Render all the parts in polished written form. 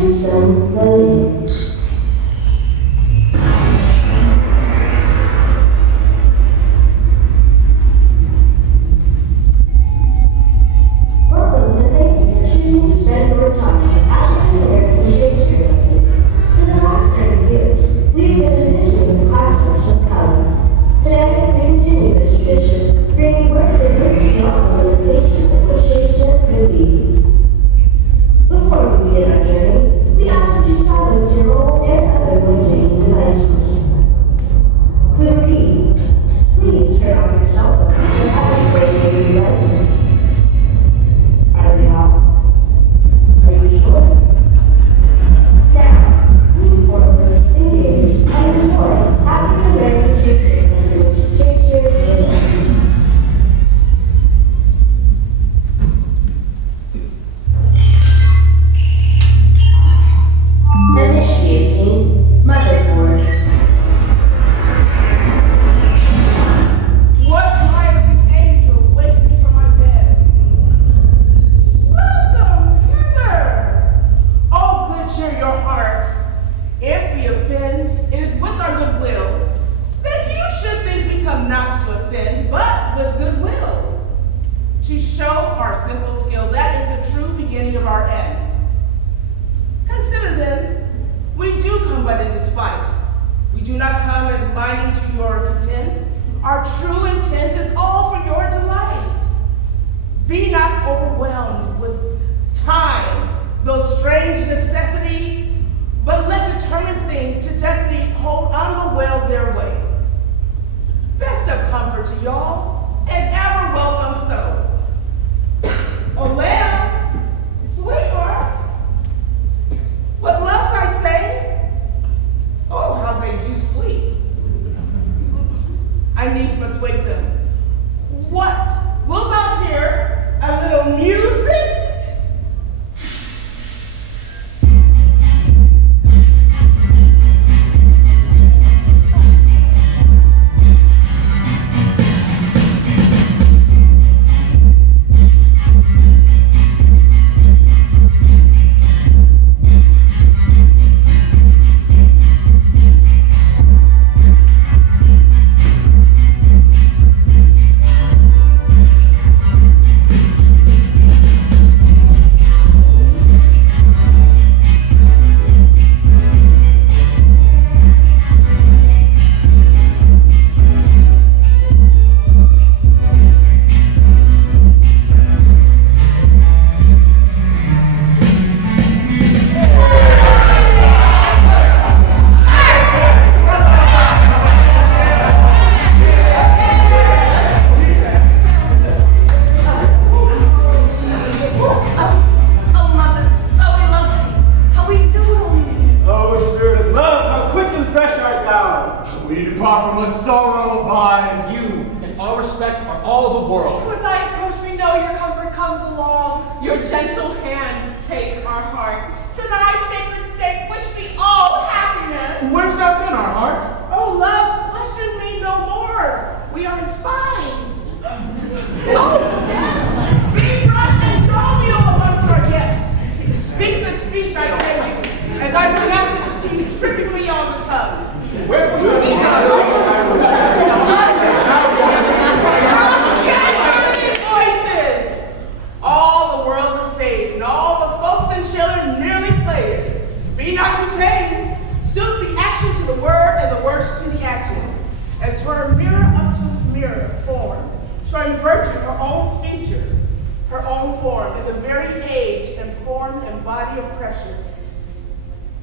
Wisdom learning. Welcome and thank you for choosing to spend your time at the American Shakespeare Reimagined. For the last 30 years, we've been envisioning the classics of color. Today, we continue this tradition, bringing work that breaks beyond the limitations of what Shakespeare could be. Before we begin our journey, we ask that you silence your own and other noise-making devices. We repeat, please turn off your cell phones and other noise-making devices. Are they off? Are you sure? Now, lean forward, engage, and enjoy African American Shakespeare Reimagined's Shakespeare Reimagined. Initiating motherboard. What mighty angel wakes me from my bed? Welcome, hither! Oh, good cheer your hearts. If we offend, it is with our goodwill. Then you should think we come not to offend, but with goodwill. To show our simple skill, that is the true beginning of our end. Consider then, we do come but in despite. We do not come as minding to your content. Our true intent is all for your delight. Be not overwhelmed with time, those strange necessities, but let determined things to destiny hold unwell their way. Best of comfort to y'all, and ever welcome so. Oh, lambs, sweethearts, what loves I say? Oh, how they do sleep. I needs must wake them. What? Wilt thou hear a little music?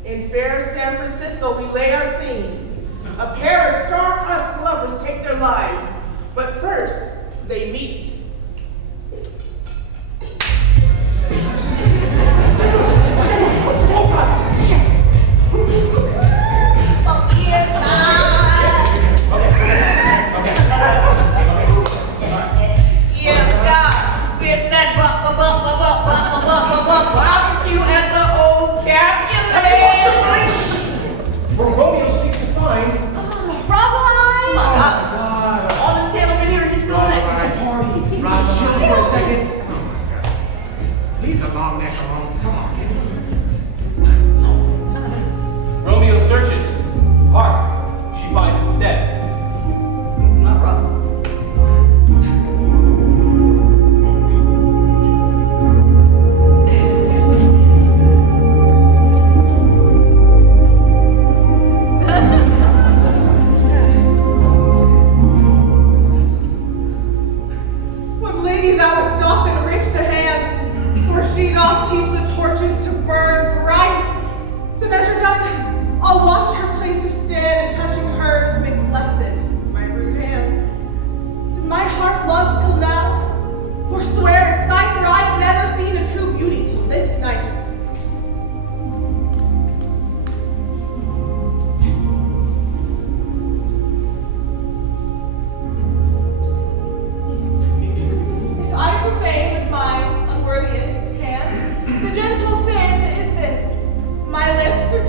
In fair San Francisco, we lay our scene. A pair of star-crossed lovers take their lives, but first, they meet. Romeo seeks to find Rosalind! Oh my God. All this tail over here, he's going. It's a party.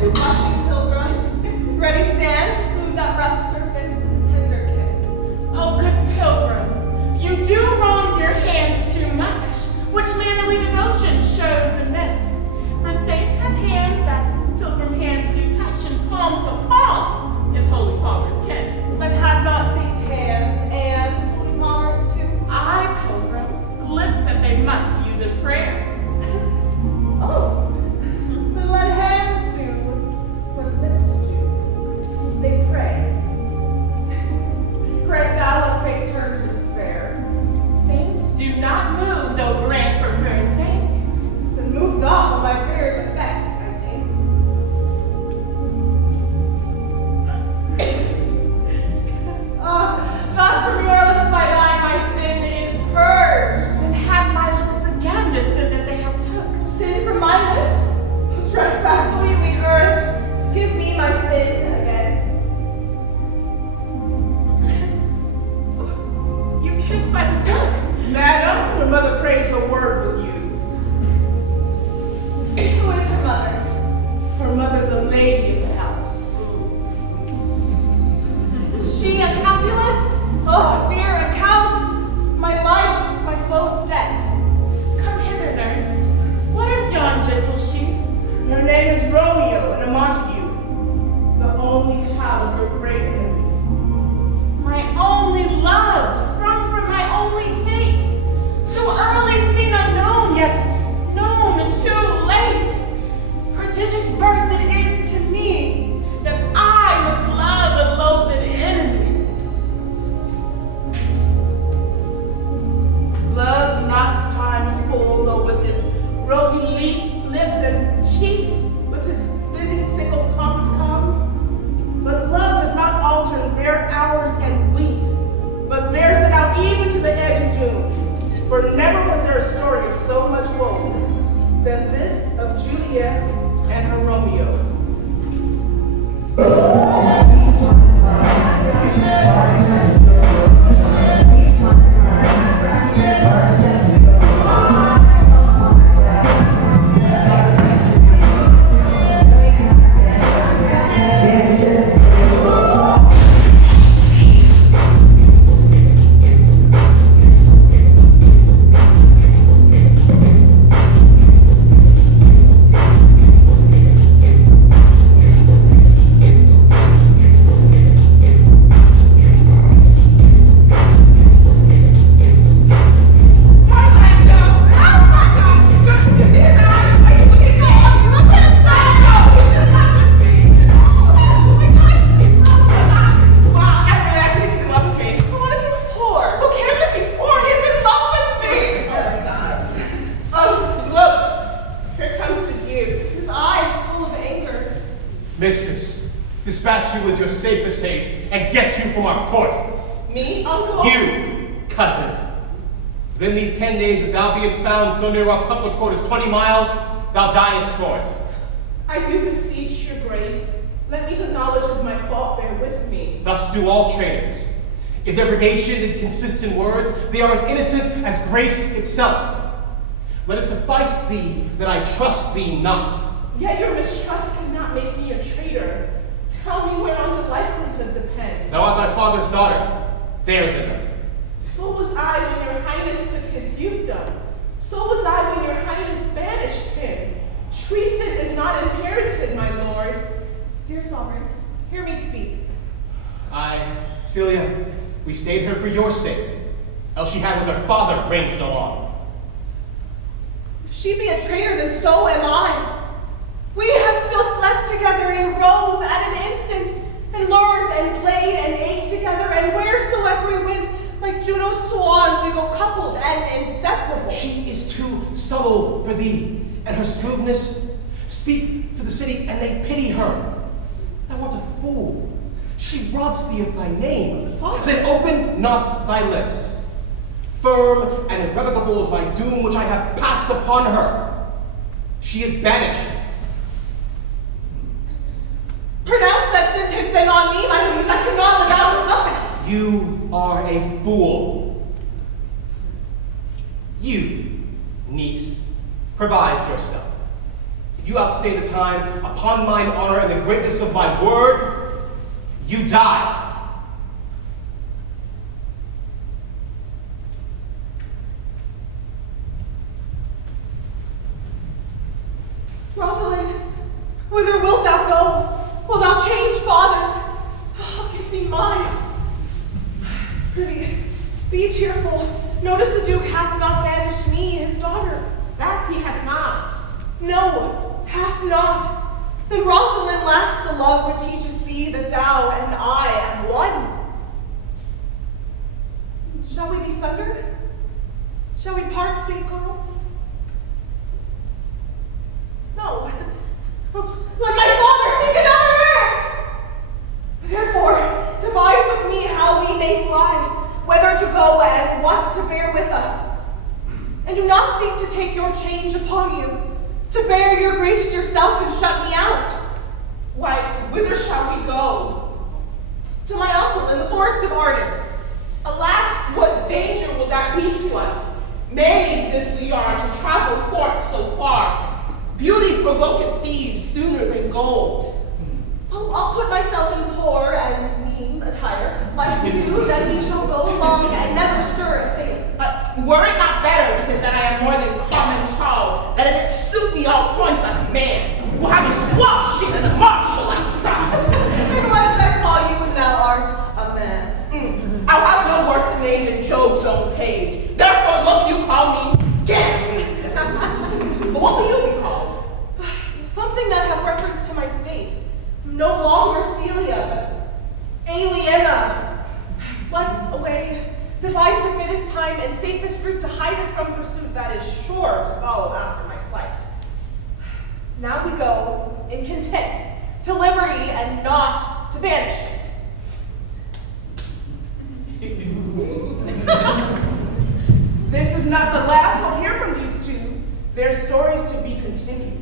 to blushing pilgrims. Ready stand to smooth that rough surface with a tender kiss. Oh, good pilgrim, you do wrong your hands too much, which mannerly devotion shows in this. For saints have hands that pilgrim hands do touch, and palm to palm is Holy Father's kiss. But have not saints hands and holy Mars too? I, pilgrim, lips that they must use in prayer. Oh, but let hands do what lips do. They pray. Pray thou let's make turn to despair. Saints do not move, though grant for prayer's sake. Then move not when my prayer's effect I take. Thus from your lips by thine my sin is purged. Then have my lips again the sin that they have took. Sin from my lips? Trespass sweetly urged. Give me my sin again. You kiss by the book. Madam, your mother craves a word with you. Who is her mother? Her mother's a lady of the house. She a Capulet? Oh, dear account. My life is my foe's debt. Come hither, nurse. What is yon gentle she? Her name is Romeo and a Montague, the only child of your great enemy. My only love, sprung from my only hate. Too early seen unknown, yet known too late. Prodigious birth it is to me, that I must love a loathed enemy. Love's not times full, though with his rosy lips and cheeks, with his fitting sickles compass come. But love does not alter bare hours and weeks, but bears it out even to the edge of June. For never was there a story of so much woe than this of Juliet and her Romeo. Mistress, dispatch you with your safest haste and get you from our court. Me, uncle? You, cousin. Within these 10 days, if thou beest found so near our public court as 20 miles, thou diest for it. I do beseech your grace. Let me the knowledge of my fault bear with me. Thus do all traitors. If their purgation did consist in words, they are as innocent as grace itself. Let it suffice thee that I trust thee not. Yet your mistrust cannot make me a traitor. Tell me whereon the likelihood depends. Thou art thy father's daughter. There's enough. So was I when your highness took his dukedom. So was I when your highness banished him. Treason is not inherited, my lord. Dear sovereign, hear me speak. Aye, Celia, we stayed her for your sake, else she had with her father ranged along. If she be a traitor, then so am I. We have still slept together and rose at an instant, and learned and played and ate together, and wheresoever we went, like Juno's swans, we go coupled and inseparable. She is too subtle for thee, and her smoothness. Speak to the city, and they pity her. Thou art a fool. She robs thee of thy name. Father. Then open not thy lips. Firm and irrevocable is my doom which I have passed upon her. She is banished. Pronounce that sentence then on me, my liege. I cannot live out of company. You are a fool. You, niece, provide yourself. If You outstay the time. Upon mine honor and the greatness of my word, you die. Rosalind, whither wilt thou go? Wilt thou change fathers? Oh, give thee mine. Prithee, be cheerful. Notice the Duke hath not banished me, his daughter. That he had not. No, hath not. Then Rosalind lacks the love which teaches thee that thou and I am one. Shall we be sundered? Shall we part, sweet girl? No. Let my father seek another heir! Therefore, devise with me how we may fly, whether to go and what to bear with us. And do not seek to take your change upon you, to bear your griefs yourself and shut me out. Why, whither shall we go? To my uncle in the forest of Arden. Alas, what danger will that be to us? Maids as we are to travel forth so far. Beauty provoketh thieves sooner than gold. Oh, I'll put myself in poor and mean attire, like to you, then we shall go along and never stir at sailings. Were it not better, because that I am more than common tall, that if it suit me all points I command, will have a swamp shit and a marshal outside. And what should I call you when thou art a man? I'll have no worse a name than Job's own page. Therefore, look, you call me Ganymede. But what will you be called? Something that have reference to my state. No longer Celia, but Aliena. Let's away. Devise the fittest time and safest route to hide us from pursuit that is sure to follow after my flight. Now we go in content to liberty and not to banishment. This is not the last we'll hear from these two. Their stories to be continued.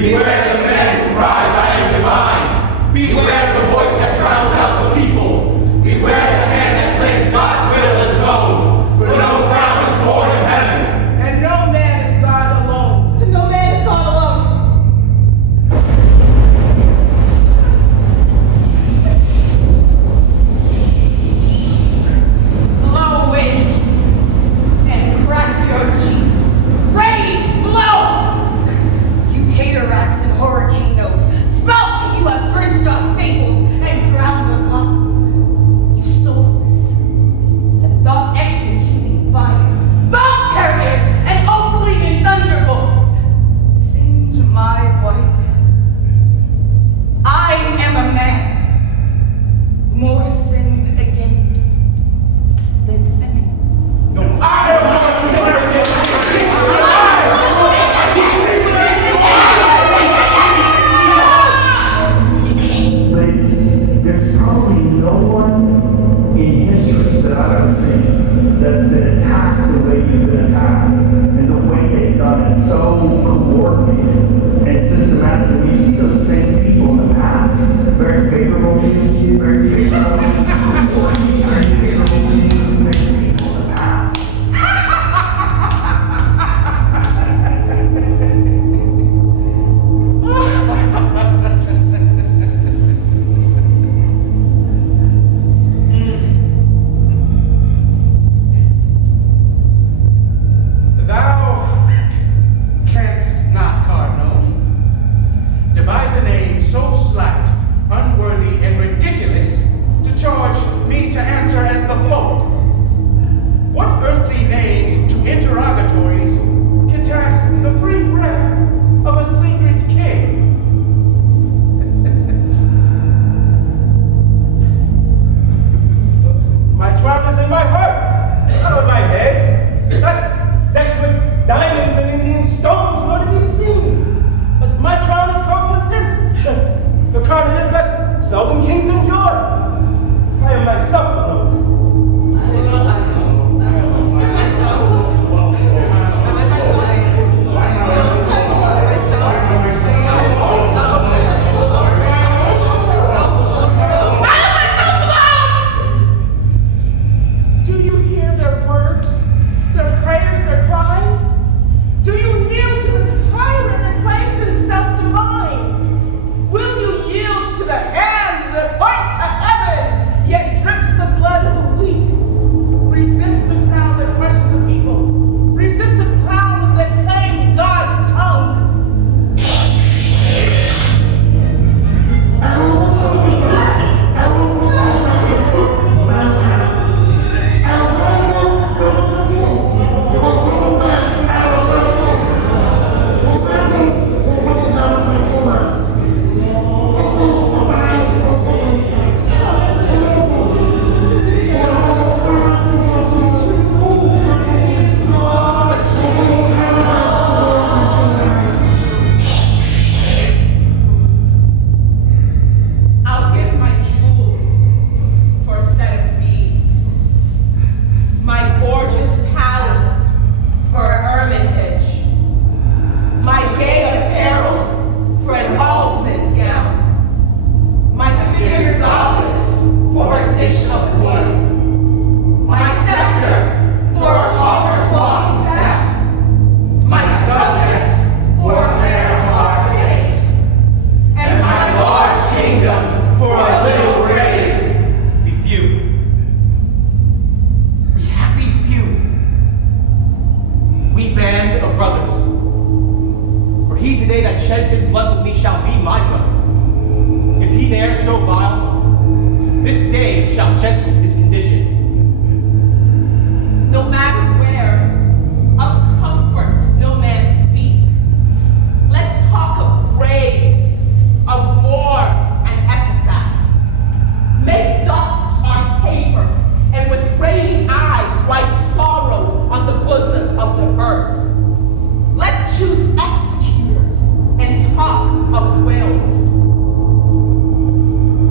Beware the man who cries, I am divine. Beware the voice that drowns out the people. Beware the hand that claims God's will as his own. For no crown is born in heaven. And no man is God alone. And no man is God alone. Blow winds and crack your cheeks. Rage, blow! You cataracts and hurricanes, spout till you have drenched our staples and drowned the cups. You sulfurs, the thought executing fires, thought carriers, and oak cleaving thunderbolts. Sing to my white man. I am a man, more sinned against than sinning. No, I am not sinner against There's probably no one in history that I've ever seen that's been attacked the way you've been attacked, and the way they've done it so coordinated and systematic. You see those same people in the past, very favorable to you, very favorable to you, very favorable to you, very people in the past. Thou canst not, Cardinal, devise a name so slight, unworthy, and ridiculous to charge me to answer as the Pope. What earthly names to interrogatories can task the free breath of a sacred king? My crown is in my heart, not on my head. Not decked with diamonds and Indian stones, nor to be seen. But my crown is called content. The crown it is that seldom kings enjoy. I am myself alone. Do you hear their words, their prayers, their cries? Do you kneel to the tyrant that claims himself divine? Will you yield to the hand that points to heaven, yet drips the blood of the weak? Resist the crown that crushes the people. Resist the crown that claims God's tongue. I'll give my jewels for a set of beads, my gorgeous palace for a hermitage, my gay apparel for an almsman's gown, my figured goblets for a dish of wood, my scepter for a palmer's long staff, my subjects for a pair of hard staves, and my large kingdom for a little grave. Be few. Be happy few. We band of brothers. For he today that sheds his blood with me shall be my brother. If he ne'er so vile, this day shall gentle his condition. No matter where, of comfort no man speak. Let's talk of graves, of wars and epitaphs. Make dust on paper, and with rainy eyes write sorrow on the bosom of the earth. Let's choose executors and talk of wills.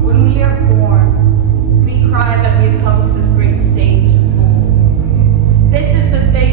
When we are born, we cry that we have come to this great stage of fools. This is the thing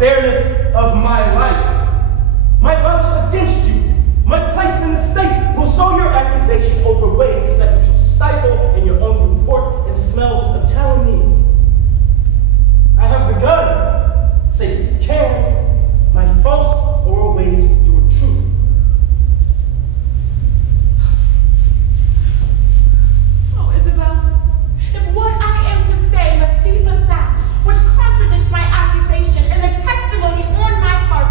austereness of my life. My vouch against you, my place in the state, will sow your accusation over way that you shall stifle in your own report and smell of calumny. I have begun, say if you can, my false oral ways your truth. Oh, Isabel, if what I am to say must be but that which contradicts my accusation and the testimony on my part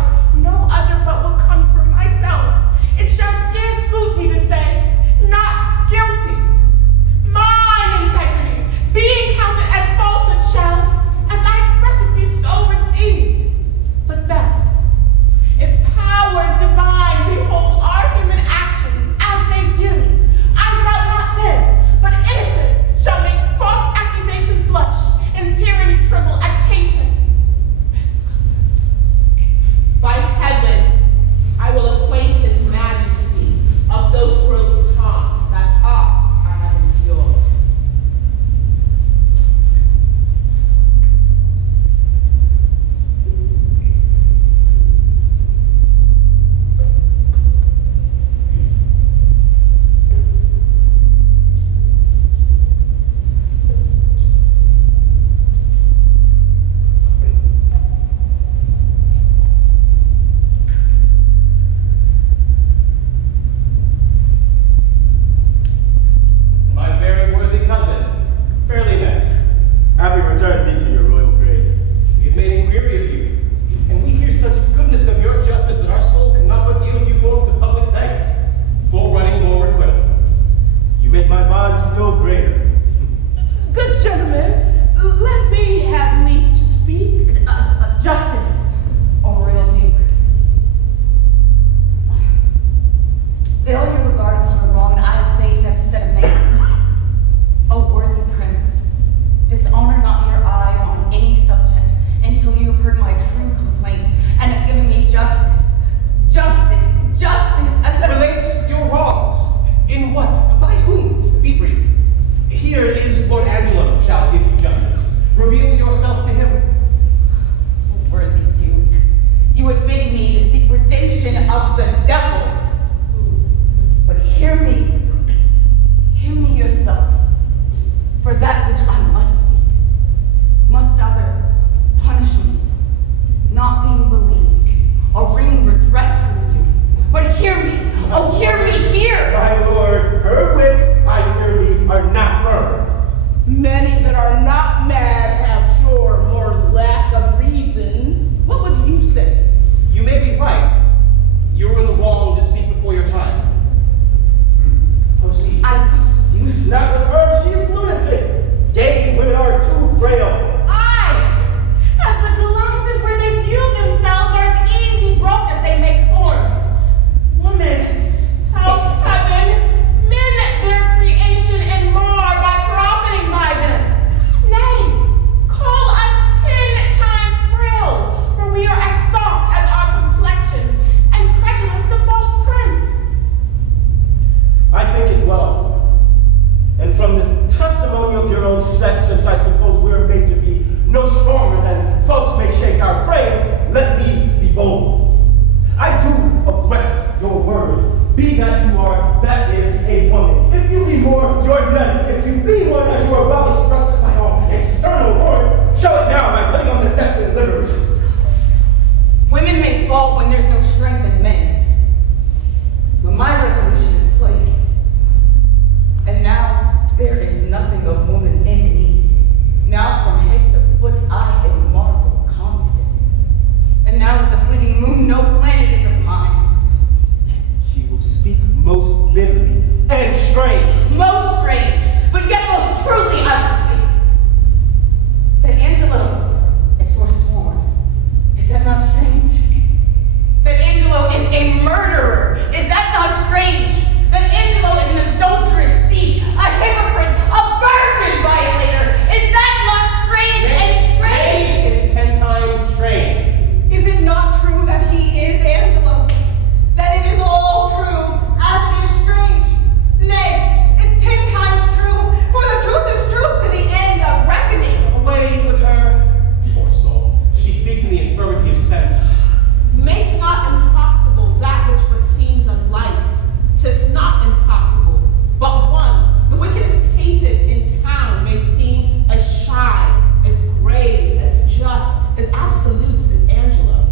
absolute as Angelo.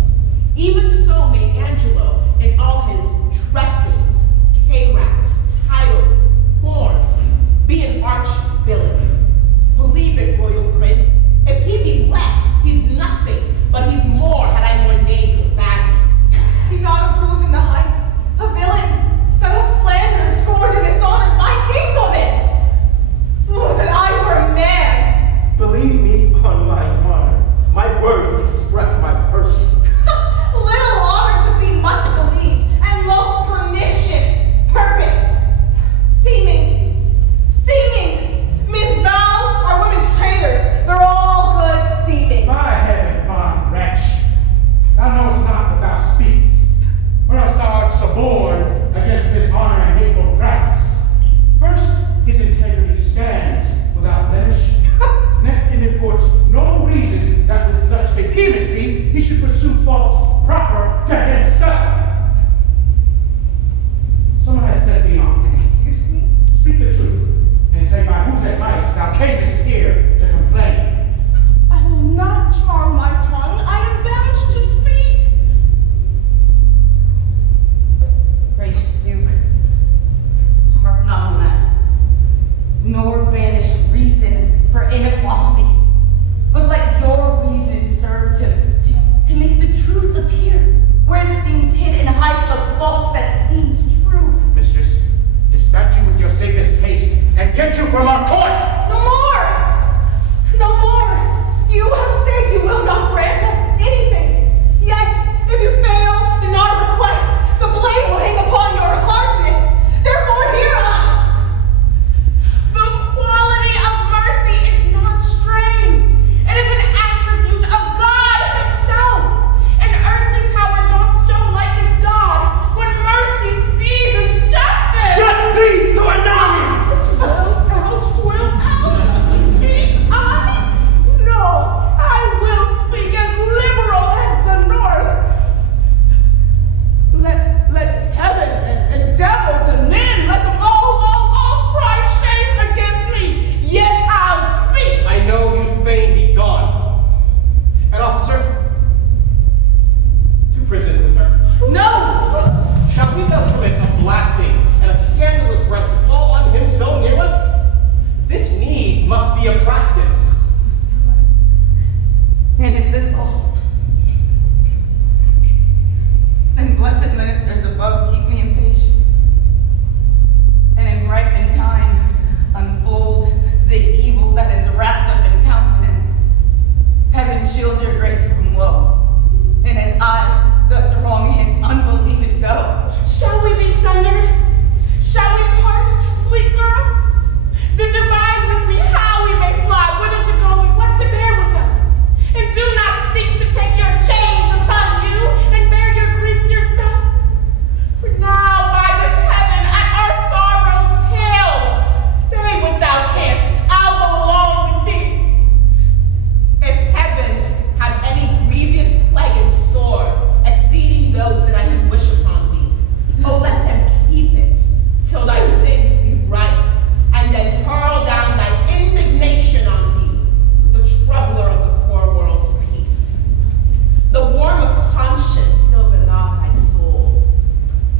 Even so may Angelo, in all his dressings, K-racks, titles, forms, be an arch villain. Believe it, royal prince, if he be less, he's nothing, but he's more had I more name for badness. Is he not approved in the height, a villain that hath slandered, scorned, and dishonored my kingswoman? Oh, that I were a man! Believe me on my honor. My words express my person. Little honor to be much believed, and most pernicious purpose. Seeming. Men's vows are women's traitors. They're all good seeming. By heaven, bond wretch, thou knowest not what thou speakest, or else thou art suborned against his honor and hateful practice. First, his integrity stands without blemish. Next, it imports no reason that with such behemousy he should pursue faults proper to himself. Someone has said beyond. Excuse me? Speak the truth, and say by whose advice thou camest here to complain. I will not charm my tongue. I am bound to speak. Gracious Duke, harp not on that, nor banish reason for inequality, but let your reason serve to make the truth appear, where it seems hid and hide the false that seems true. Mistress, dispatch you with your safest haste, and get you from our court! No more! You have said you will not grant us anything. Yet, if you fail in our request, the blame will hang upon your hardness. Therefore, hear us! The quality of mercy is not strained. It is an attribute of God himself. An earthly power doth show like his God when mercy sees justice. Get thee to a nine! 12 out. Think I? No, I will speak as liberal as the North. Let heaven and devils and men, let them all cry shame against me. Yet I'll speak. I know you fain be gone. And officer, to prison with her. No. Shall we thus permit a blasting and a scandalous breath to fall on him so near us? This needs must be a practice. And is this all? Then blessed ministers above keep me in patience, and in ripened time unfold the evil that is wrapped up in countenance. Heaven shield your grace from woe, and as I thus wrong hence unbelieving go. Shall we be sundered? Shall we part, sweet girl? Then devise with me how we may fly, whither to go and what to bear with us. And do not seek to take your change upon you and bear your griefs yourself. For now, by this heaven, at our sorrows pale, say what thou canst, I'll go along with thee. If heaven had any grievous plague in store, exceeding those that I can wish upon thee, oh, let them keep it till thy sins be ripe, and then hurl down thy indignation on thee, the troubler of the poor world's peace. The worm of conscience still benaugh thy soul.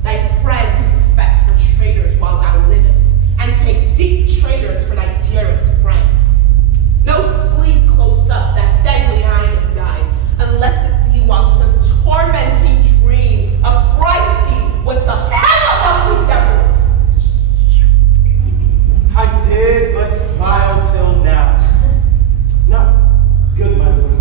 Thy friends suspect for traitors while thou livest, and take deep traitors for thy dearest friends. No sleep close up that deadly eye of thine, unless it be while some tormenting dream affrights thee with the hell of ugly devils. I did but smile till now. Now, good my lord,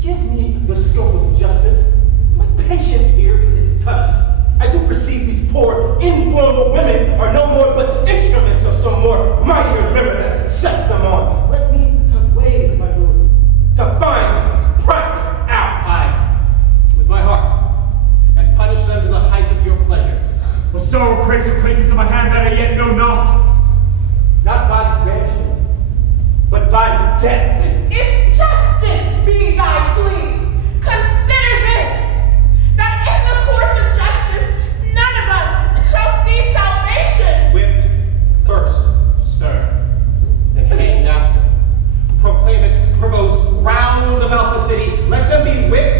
give me the scope of justice. My patience here is touched. I do perceive these poor, informal women are no more but instruments of some more mightier river that sets them on. Let me have ways, my lord, to find this practice out. Aye, with my heart, and punish them to the height of your pleasure. Well, so craves acquaintance of my hand that I yet know not. Not bodies banishment, but bodies dead. If justice be thy plea, consider this, that in the course of justice, none of us shall see salvation. Whipped first, sir, then hanged after. Proclaim it, provost, round about the city. Let them be whipped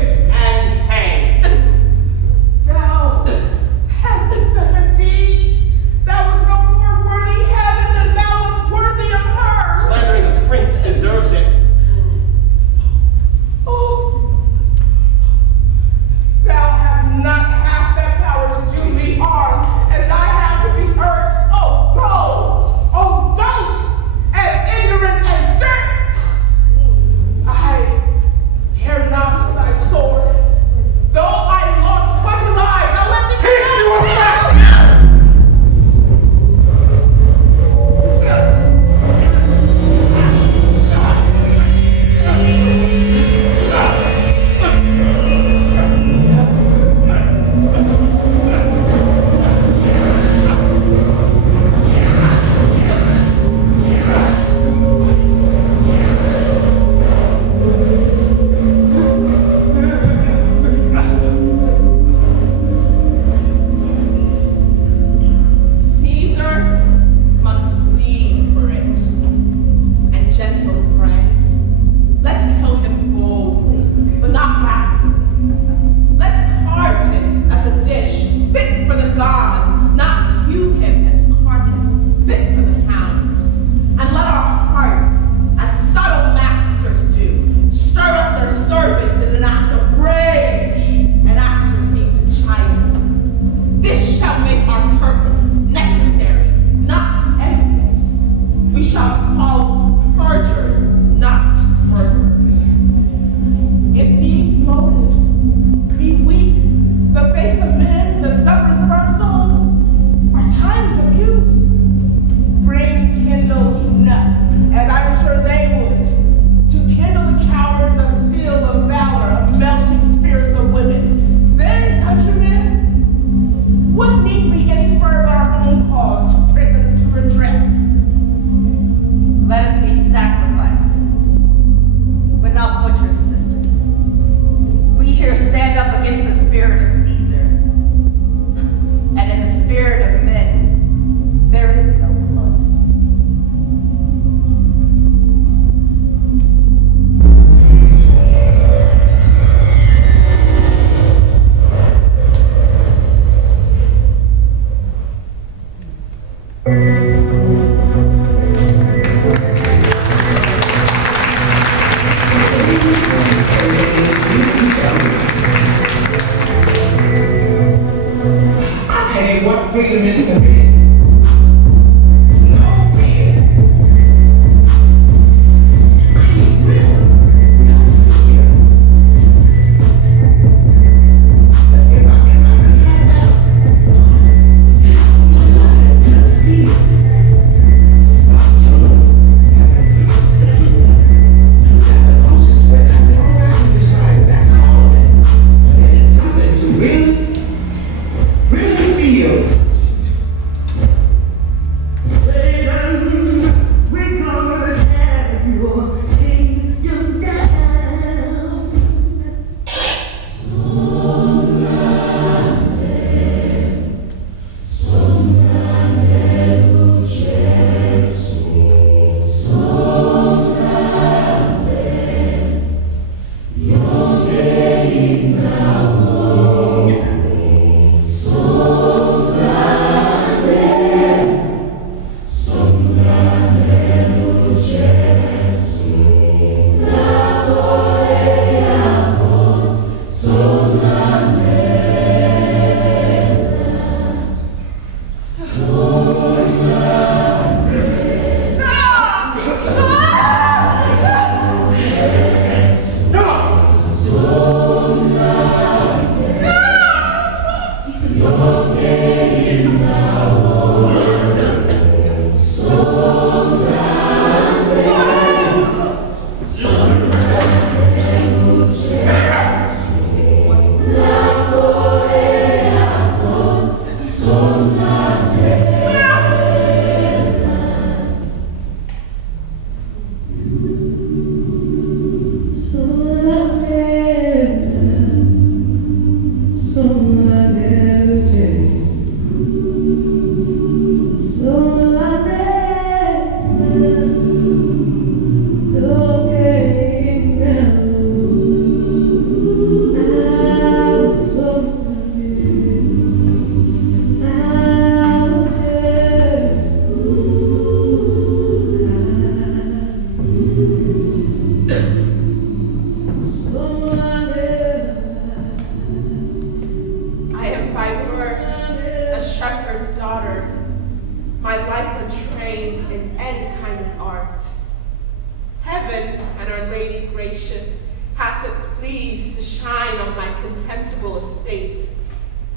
contemptible estate.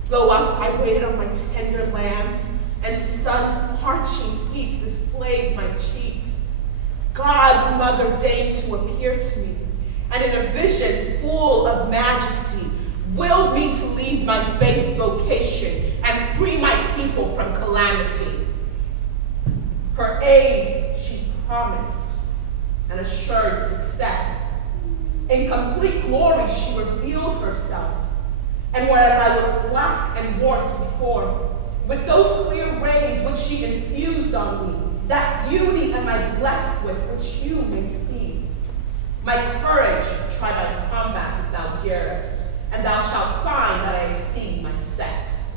Lo, whilst I waited on my tender lambs, and to sun's parching heat displayed my cheeks, God's mother deigned to appear to me, and in a vision full of majesty, willed me to leave my base vocation and free my people from calamity. Her aid she promised, and assured success. In complete glory she revealed herself, and whereas I was black and warped before, with those clear rays which she infused on me, that beauty am I blessed with which you may see. My courage try by combat if thou darest, and thou shalt find that I exceed my sex.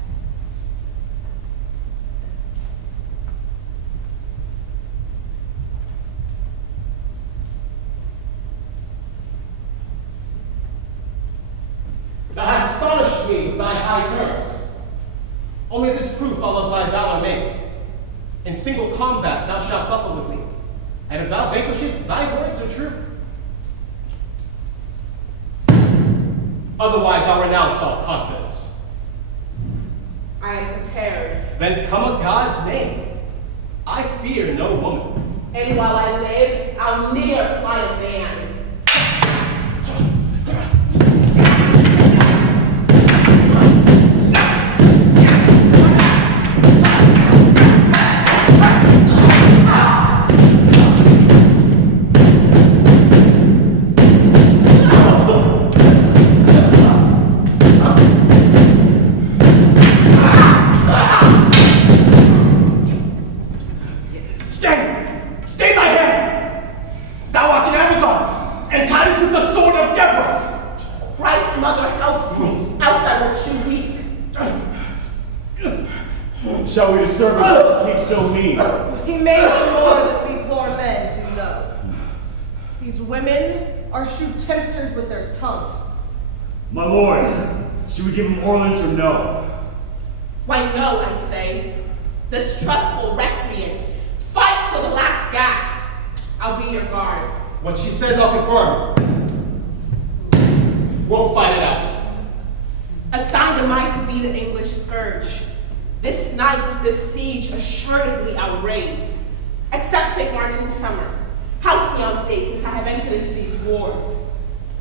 Thou hast astonished me with thy high terms. Only this proof I'll of thy valor make. In single combat thou shalt buckle with me, and if thou vanquishest, thy words are true. Otherwise I'll renounce all confidence. I am prepared. Then come a God's name. I fear no woman. And while I live, I'll ne'er fly a man. Shall we disturb him? He still mean. He may know more than we poor men do know. These women are shrewd tempters with their tongues. My lord, should we give him Orleans or no? Why no, I say. This trustful recreants, fight till the last gas. I'll be your guard. What she says I'll confirm. We'll fight it out. Assigned am I to be the English scourge. This night, this siege assuredly I'll raise. Except St. Martin's summer. Halcyon states since I have entered into these wars.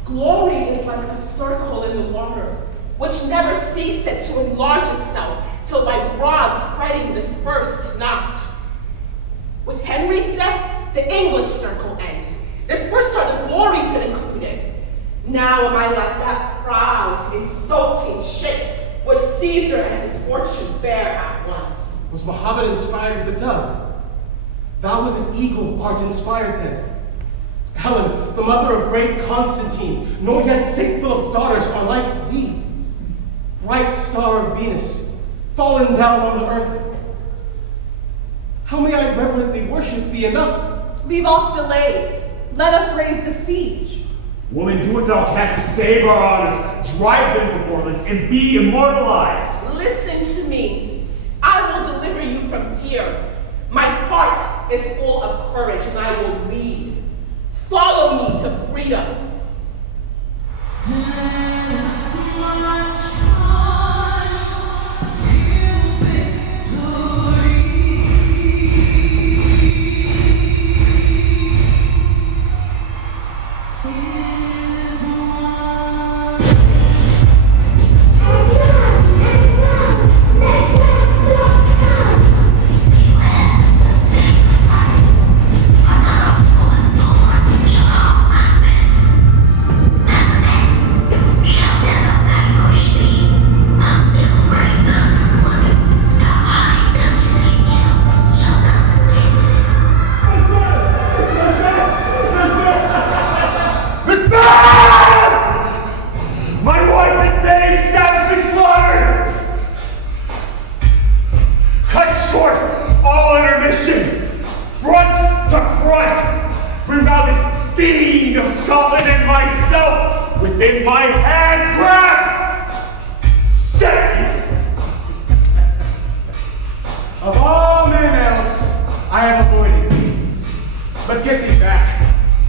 Glory is like a circle in the water, which never ceaseth to enlarge itself, till by broad spreading dispersed not. With Henry's death, the English circle ended. Dispersed are the glories it included. Now am I like that proud, insulting ship, which Caesar and his fortune bear at once. Was Muhammad inspired with a dove? Thou with an eagle art inspired then. Helen, the mother of great Constantine, nor yet St. Philip's daughters are like thee. Bright star of Venus, fallen down on the earth. How may I reverently worship thee enough? Leave off delays. Let us raise the siege. Woman, do what thou canst to save our honors, drive them from Orleans, and be immortalized. Listen to me. I will deliver you from fear. My heart is full of courage, and I will lead. Follow me to freedom.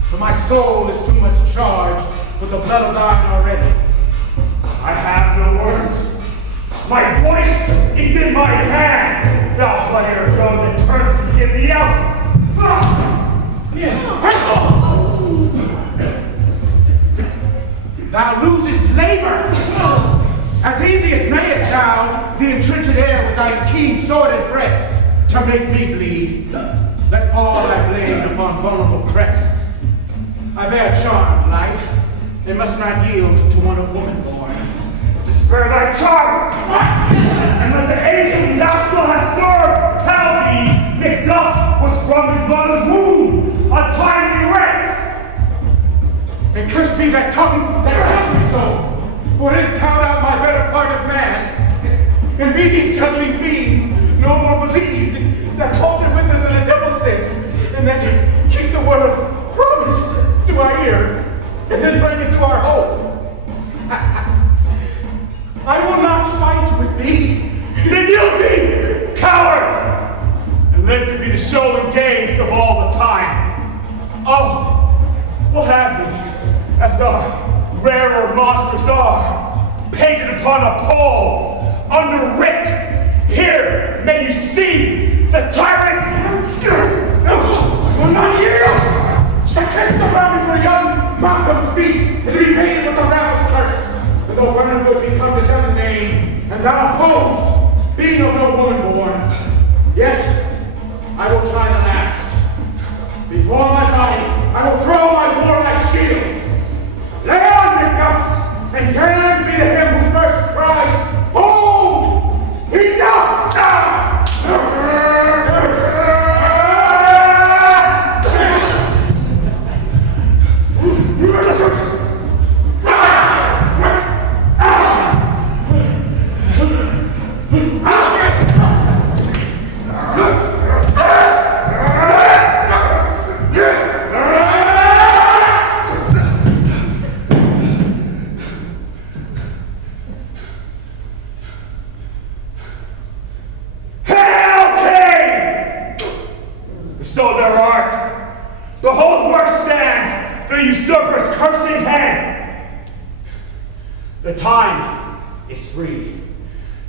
For my soul is too much charged with the blood of thine already. I My voice is in my hand. Thou player go that turns to give me out. Thou losest labor. As easy as mayest thou the entrenched air with thy keen sword and crest to make me bleed. Let fall thy blade upon vulnerable crests. I bear a charmed life, and must not yield to one of woman born. Spare thy charm, and let the angel thou still hast served tell thee Macbeth was from his mother's womb, untimely rent. And curse be that tongue that held me so, for it has found out my better part of man. And be these juggling fiends no more believed that halted with us in a double sense, and that keep the word of promise to our ear, and then bring it to our hope. I will not fight with thee. Then yield thee, coward, and live to be the show and gaze of all the time. Oh, we'll have thee, as our rarer monsters are, painted upon a pole, under writ. Here may you see the tyrant. Will not yield. Shall kiss the ground for young Malcolm's feet, and be painted with the rabbit's curse. And though Vernon would become the Dutch name, and thou opposed, being of no woman born, yet I will try the last. Before my body, I will throw my warlike shield. Lay on, Macbeth, and hand me to him who first cries, hold! Enough! So thou art. Behold where stands the usurper's cursing hand. The time is free.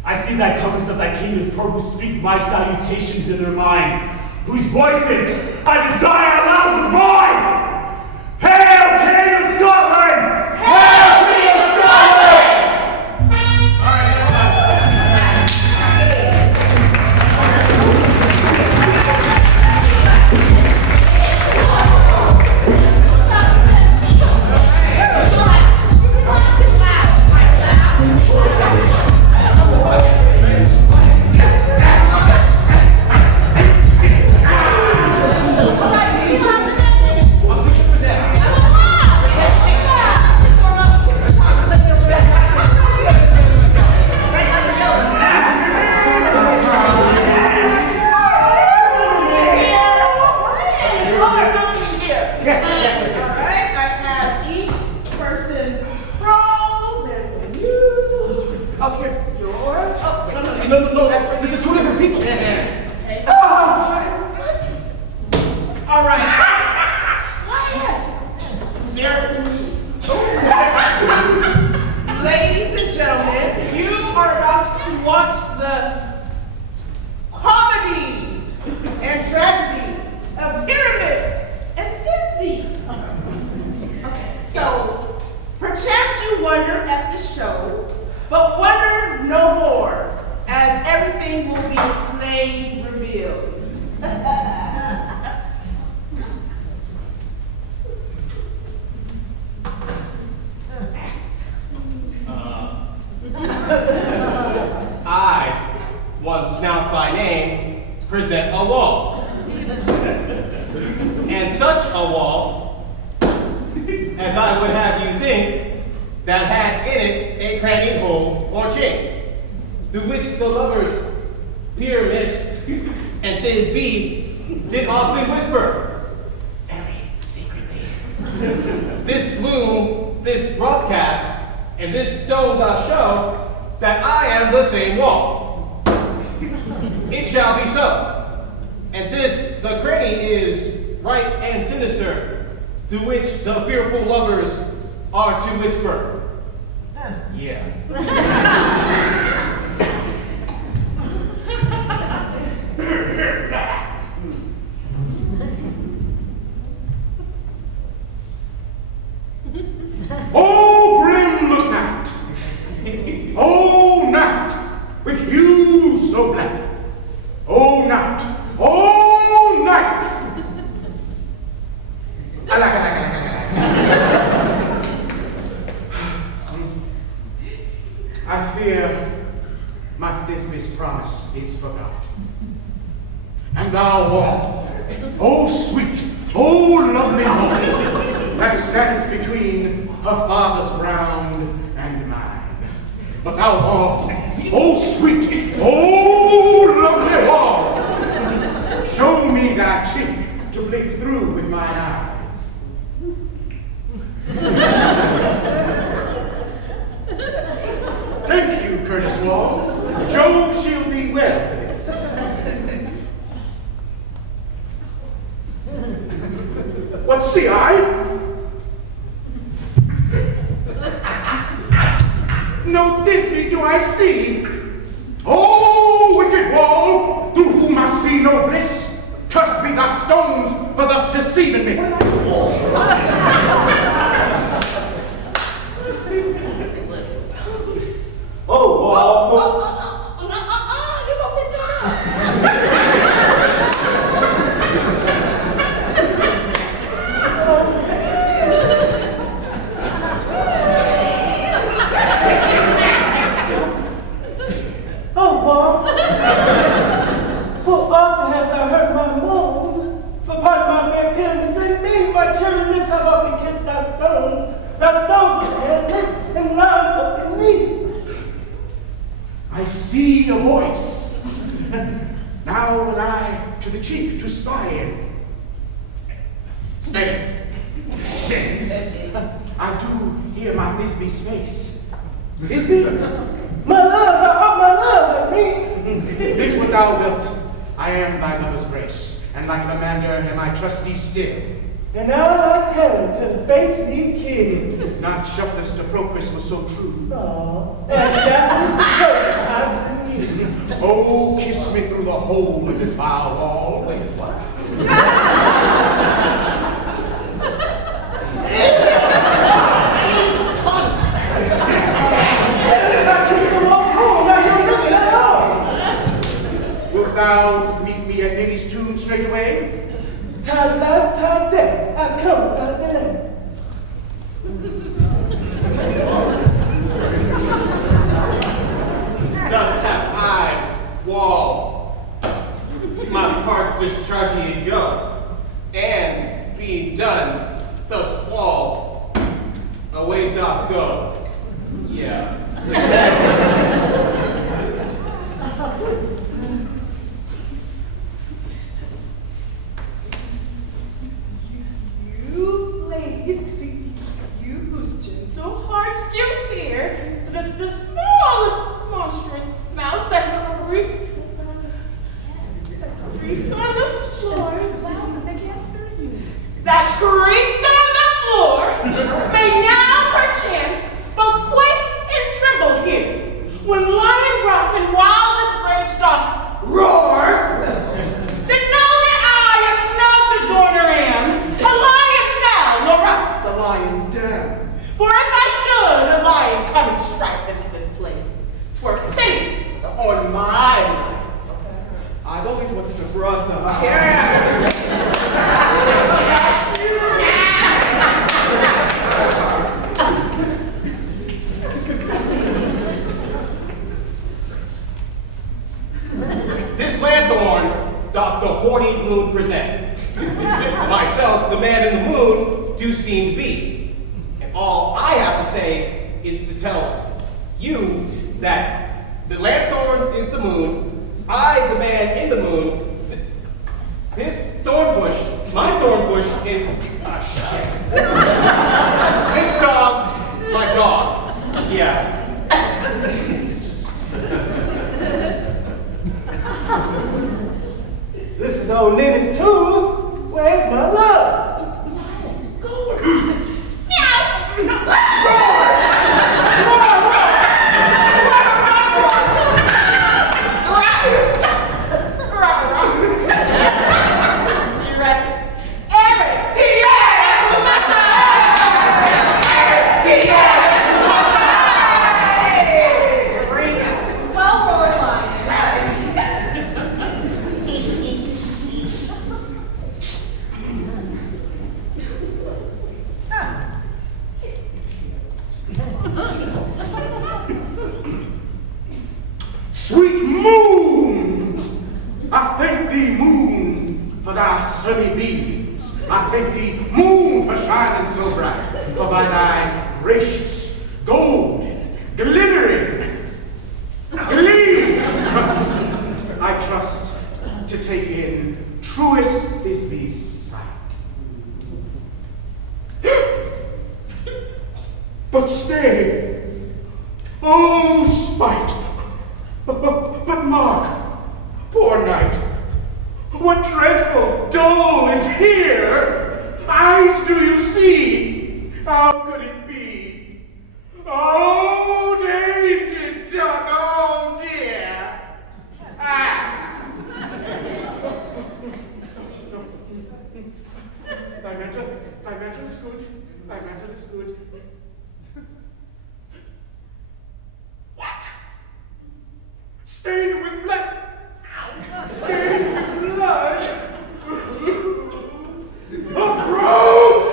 I see thy compass of thy kingdom's purpose speak my salutations in their mind, whose voices I desire aloud with mine. Hail, King of Scotland! Hail, King of Scotland! I fear my Thisby's promise is forgot. And thou wall, oh sweet, oh lovely wall, that stands between her father's ground and mine. But thou wall, oh sweet, oh lovely wall, show me that chink to blink through with my eyes. Thank you, Curtis Wall. Jove shield thee well for this. What see I? No Thisby do I see. Oh, wicked wall, through whom I see no bliss. Cursed be thy stones for thus deceiving me. Oh, wall. You won't pick that up. Oh, wall. For often has I heard my moans, for part of my very paleness and me, my cherry lips have often kissed thy stones were pale and loud up in me. I see a voice. Now will I to the cheek to spy in. I do hear my Thisby's face. Thisby? My love, thou art my love, like me. Think what thou wilt. I am thy lover's grace, and like Lamander am I trusty still. And I like Helen till fate me kill. Not shufflest to Procris was so true. Aw, and shackles to courage unto you. Oh, kiss me through the hole of this vile wall. Wait, what? Wilt thou meet me at Ninny's tomb straight away? Time life, time death, I come without delay. Thus have I, Wall, to my part discharging and go, and being done, thus Wall, away doth go. Yeah. You ladies, you whose gentle hearts do fear, the smallest monstrous mouse that creeps on the floor, that creeps on the floor, may now perchance both quake and tremble here, when lion rough and wildest rage doth roar. Then know that I, a snug sojourner am, a lion fell, nor else the lion's dam. For if I should a lion come and strike into this place, 'twere pity on my life. I've always wanted a brother. This lanthorn doth the horny moon present. Myself, the man in the moon, do seem to be. And all I have to say is to tell you that the lanthorn is the moon, I, the man in the moon, this thorn bush, my thorn bush is, shit. This dog, my dog. Yeah. This is old Ninny's tomb. Where's my love? Sweet moon! I thank thee, moon, for thy sunny beams. I thank thee, moon, for shining so bright, for by thy gracious, golden, glittering gleams I trust to take in truest Thisbe's sight. But stay, oh spite, but mark, poor night, what dreadful dole is here? Eyes do you see? How could it be? Oh, dainty duck, oh dear. Ah. Thy mantle is good, thy mantle is good. What? Stained with blood. Stained with blood. Approach!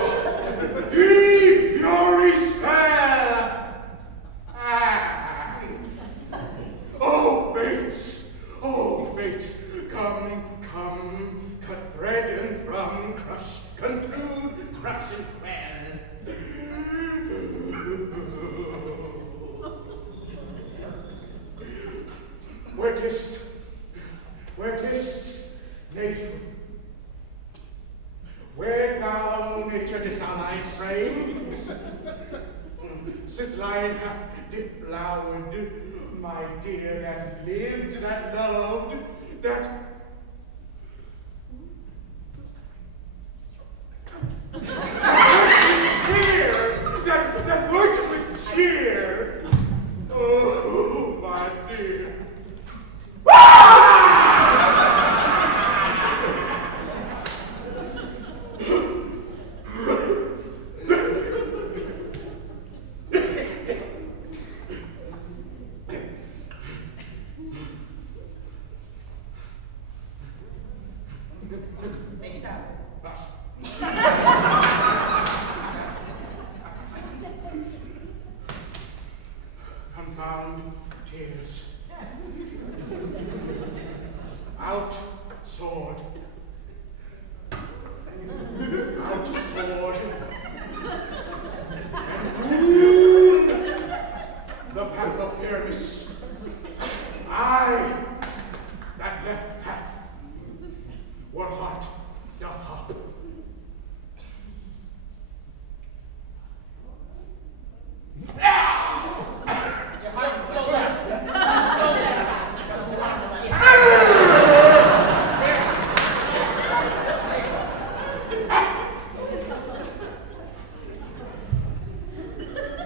Ye furies fair! Ah. Oh, fates! Oh, fates! Come, come, cut thread and thrum, crush, conclude, crush and quell. Where didst, nature? Where thou, nature, didst thou lie its frame? Since lion hath deflowered, my dear, that lived, that loved, that cheer, that worked with cheer. Oh, my dear. Take your time. Confound tears. Out sword. Out sword. And wound the path of Pyramus. I, that left path, where heart doth hop. Your heart will left.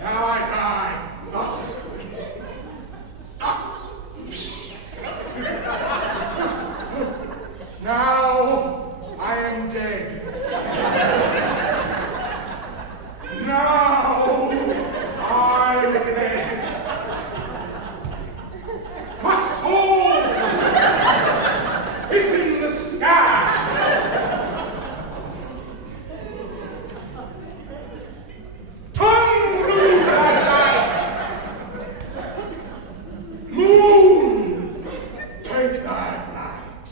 Now I die thus. Thus. Now I am dead. Now I live. My soul is in the sky. Tongue rule thy light. Moon, take thy flight.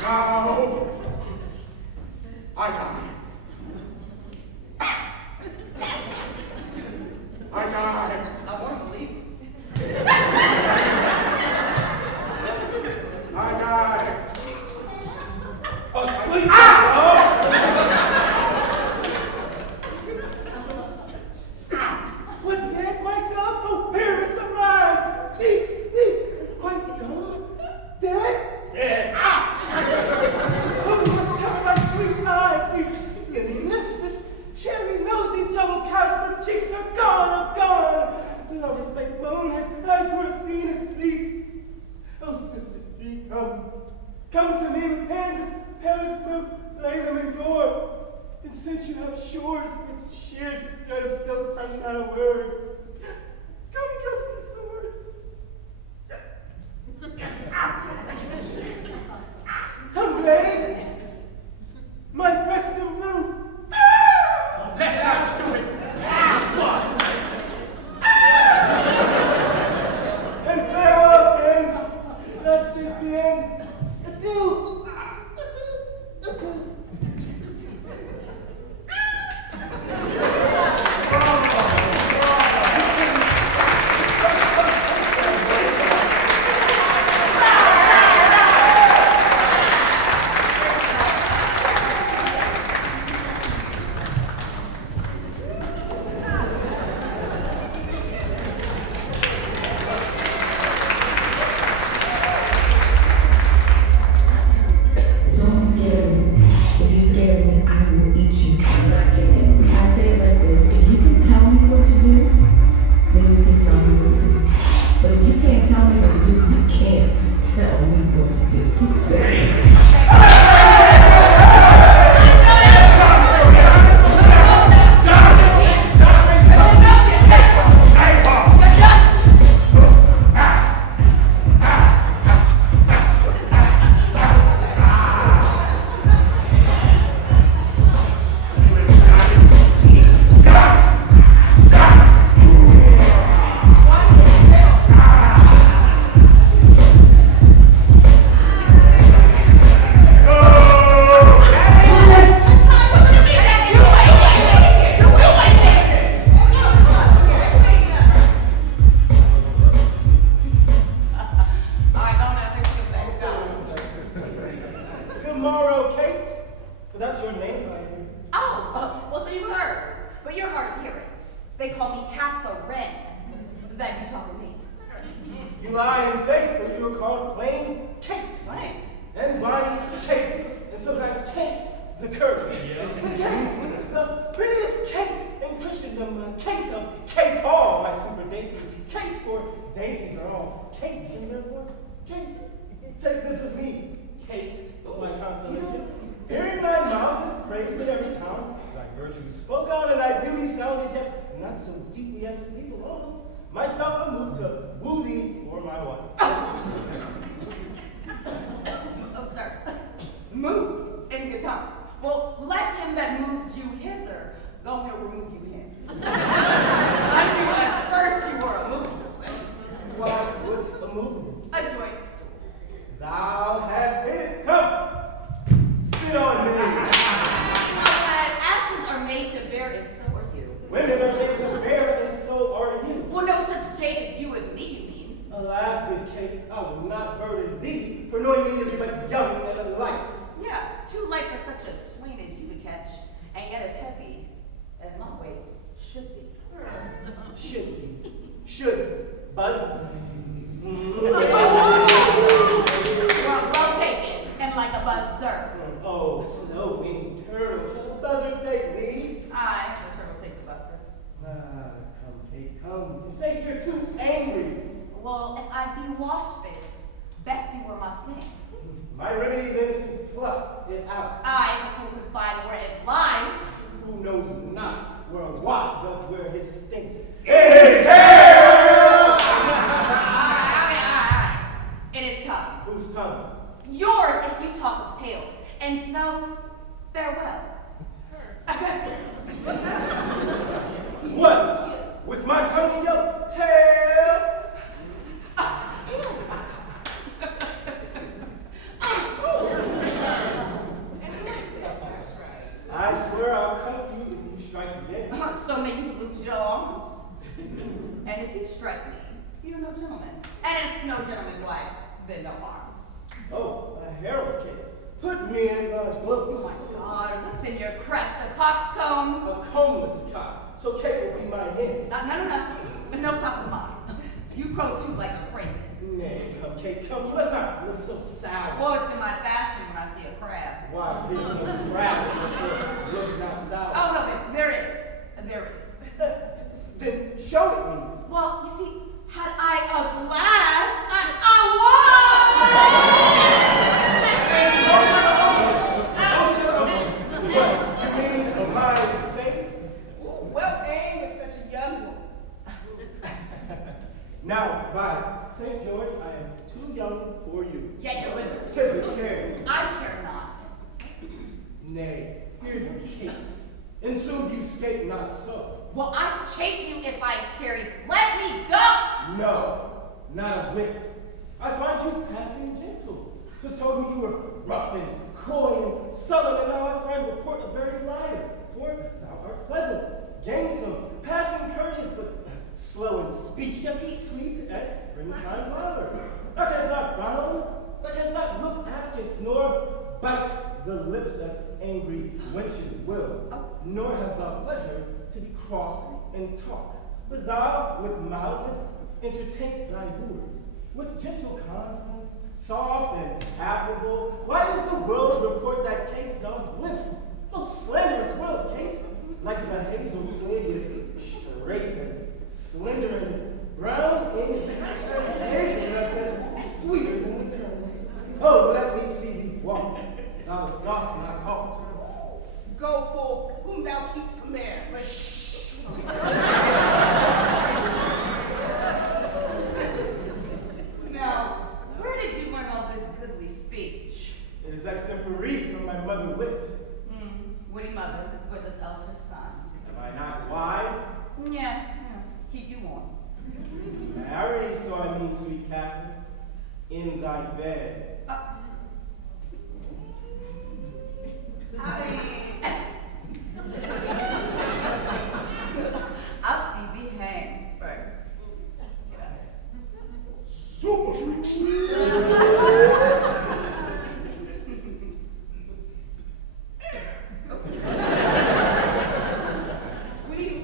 Now I die. I die. I want to believe. I die. Asleep, What dead, quite dumb? Oh, Pyramus, arise! Speak, speak! Quite dumb? Dead? Dead. Tell me what's come my sweet eyes, these living lips, this cherry nose, these yellow calves, the cheeks are gone. Lovers make moan, his eyes were as green as leeks. Oh, sisters three, come to me with hands as pale as blue, lay them in gore. And since you have shores with shears instead of silk, touch not a word. Come, trusty sword. Come, blade. My breast of blue. Let's have you're hard of hearing. They call me Catherine. That you talk to me. You lie in faith, for you are called plain Kate. Plain? And Barney Kate. And sometimes Kate the curse. Kate, the prettiest Kate in Christendom. Kate of Kate all, my super dainty. Kate, for dainties are all Kates, and therefore Kate. Take this as me, Kate, of my consolation. Hearing thy mouth is praised in every town, thy virtues spoke out and thy beauty sounded, yet not so deeply as to be beloved. Myself I moved to woo thee for my wife. Oh, sir. Moved in good time. Well, let him that moved you hither go here remove you hence. I knew at first you were a movable. Why, what's a movable? A joint stool. Thou hast hit it. Come, sit on me. Asses are made to bear, and so are you. Women are made to bear, and so are you. Well, no such jade as you with me, you mean? Alas, good Kate, I will not burden thee for knowing me to be but young and light. Yeah, too light for such a swain as you to catch, and yet as heavy as my weight should be. Should buzz. Well taken, and like a buzzer. Oh, snow-winged turtle, shall the buzzard take thee? Aye, the turtle takes a buzzer. Come, Kate, come. In faith, you're too angry. Well, if I be waspish, best be where my sting. My remedy then is to pluck it out. I, if a fool could find where it lies. Who knows not where a wasp does wear his sting? In his tail! Alright. In his tongue. Whose tongue? Yours, if you talk of tales. And so, farewell. What? With my tongue in your tail? I swear I'll cut you if you strike again. So may you lose your arms. And if you strike me, you're no gentleman. And if no gentleman, why, then no arms. Oh, a herald kid. Put me in the books. Oh my God, what's in your crest? A coxcomb? A combless cock. So Kate will be my hen. No. No cock of mine. You crow too like a craven. Nay, come, Kate, come. You must not look so sour. Well, it's in my fashion when I see a crab. Why, there's no crabs in the floor. Look not sour. Oh, no, babe, there is. There is. Then show it me. Well, you see, had I a glass, What, you mean a mind face? Ooh, well aimed with such a young one. Now, by St. George, I am too young for you. Yeah, you're with her. 'Tis with care. I care not. Nay, hear you, Kate. In sooth you skate not so. Well, I'd chafe you if I tarried. Let me go! No, not a whit. I find you passing gentle. 'Twas told me you were rough and coy and sullen, and now I find report a very liar. For thou art pleasant, gamesome, passing courteous, but slow in speech, yet sweet as springtime flower. Thou canst not frown, thou canst not look askance, nor bite the lips as angry wenches will. Nor hast thou pleasure to be cross and talk, but thou with mildness entertainst thy wooers, with gentle confidence, soft and affable. Why does the world report that Kate doth women? Oh, slanderous world, Kate! Like the hazel twig is straight and slender and is brown in as hazelnuts and sweeter than the kernels. Oh, let me see thee walk. Thou dost not halt. Go for whom thou keepst command. Now, where did you learn all this goodly speech? It is extempore from my mother wit. Witty mother, witless else her son. Am I not wise? Yes, keep you warm. Marry, so I mean, sweet Catherine, in thy bed. I'll see thee hang first. Super freaks. We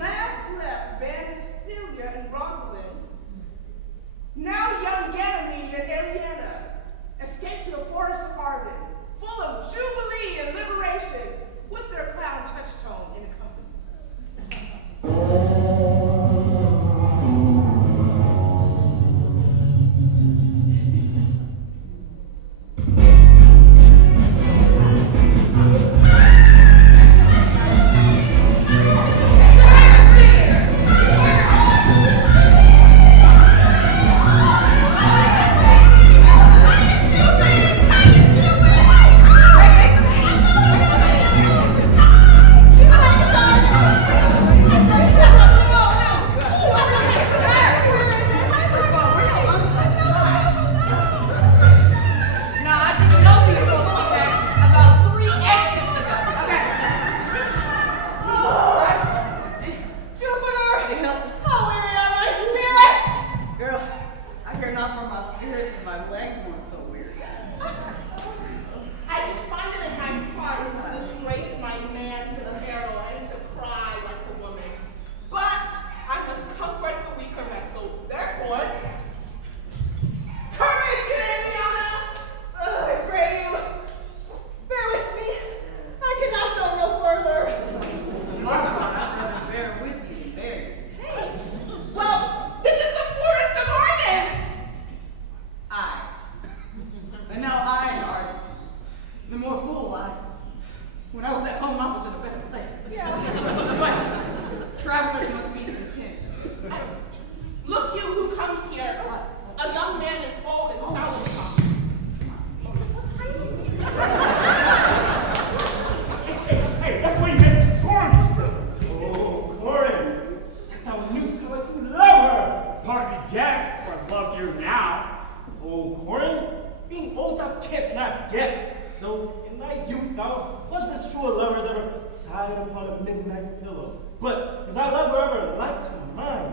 upon a midnight pillow. But if I love her ever life to mine,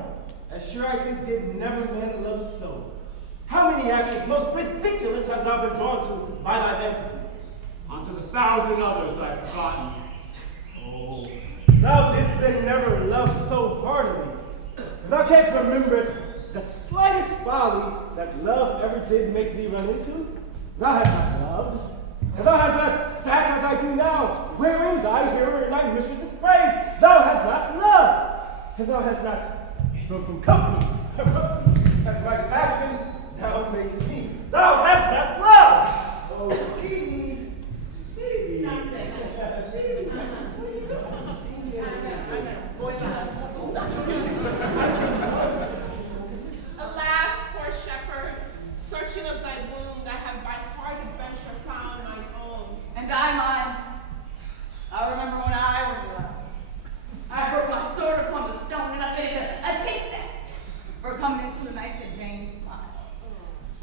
as sure I think did never man love so. How many actions most ridiculous hast thou been drawn to by thy fantasy? Unto the 1,000 others I've forgotten. Oh, thou didst then never love so heartily. If thou canst remember the slightest folly that love ever did make thee run into, thou hast not loved. And thou hast not sat as I do now, wearing thy hero in thy mistress's praise. Thou hast not loved. And thou hast not broke from company. As my passion now makes me. Thou hast not loved. Oh, baby. Baby. Alas, poor shepherd, searching of thy wound, I have by hard adventure found mine own. And I mine. I remember when I was alive. I broke my sword upon the stone and I made it a take that for coming into the night to Jane's smile.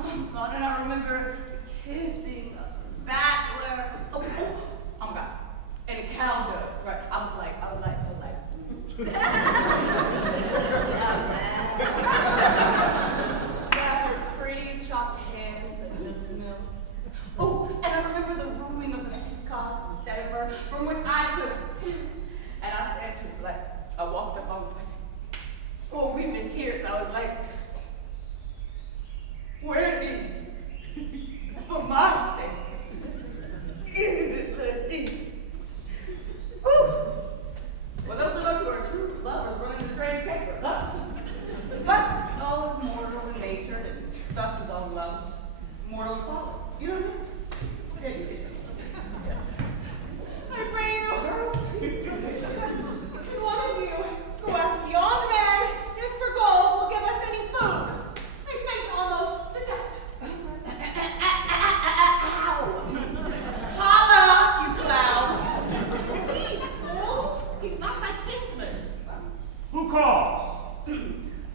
Oh God, and I remember kissing back where I'm back. And the cow does, right? I was like. Yeah, her pretty chopped hands and just milk. Oh, and I remember the wooing of the peacocks instead of her, from which I took two. And I said to her, like, I walked up on her, I said, oh, weeping tears. I was like, wear these for my sake. Whew. Well, those of us who are true lovers run into strange papers, huh? But all is mortal in nature, and thus is all love, mortal folly. You don't know? Yeah, you did. I pray you, can one of you go ask beyond man if for gold will give us any food? I faint almost to death. Ow! Holla, you clown! Please, fool, he's not thy kinsman. Who calls?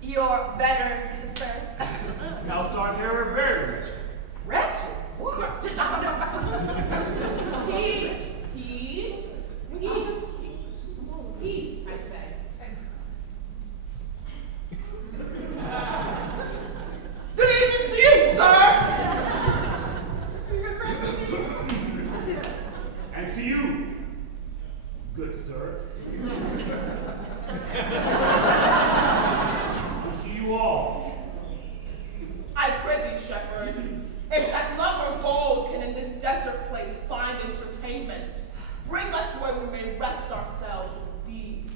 Your better sister. Now start here very rich. Wretched? What? Peace, I say. Good evening to you, sir. And to you, good sir. And to you all. I pray thee, shepherd, if that love or gold can in this desert place find entertainment, bring us where we may rest ourselves and feed.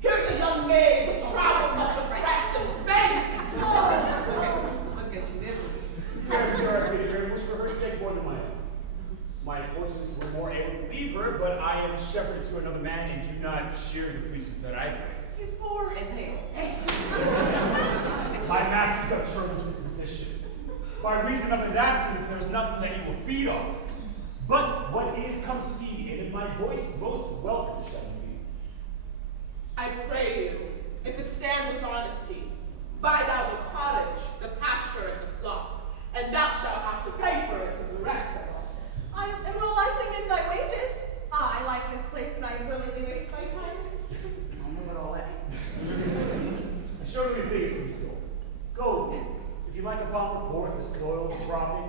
Here's a young maid who traveled much of rest and faith. Look at you, this Fair sir, I pity her, wish for her sake more than my own. My fortunes were more able to leave her, but I am shepherd to another man and do not share the fleeces that I raise. She's poor as hell. My master's of churlish disposition. By reason of his absence, there's nothing that he will feed on. But what is, come see, and in my voice most welcome shall you be. I pray you, if it stand with honesty, buy thou the cottage, the pasture, and the flock, and thou shalt have to pay for it to the rest of us. And will I think in thy wages? I like this place and I willingly waste my time. I'll move it all that. Surely the thing is to be sold. Go, if you like a bumper port, the soil, the profit,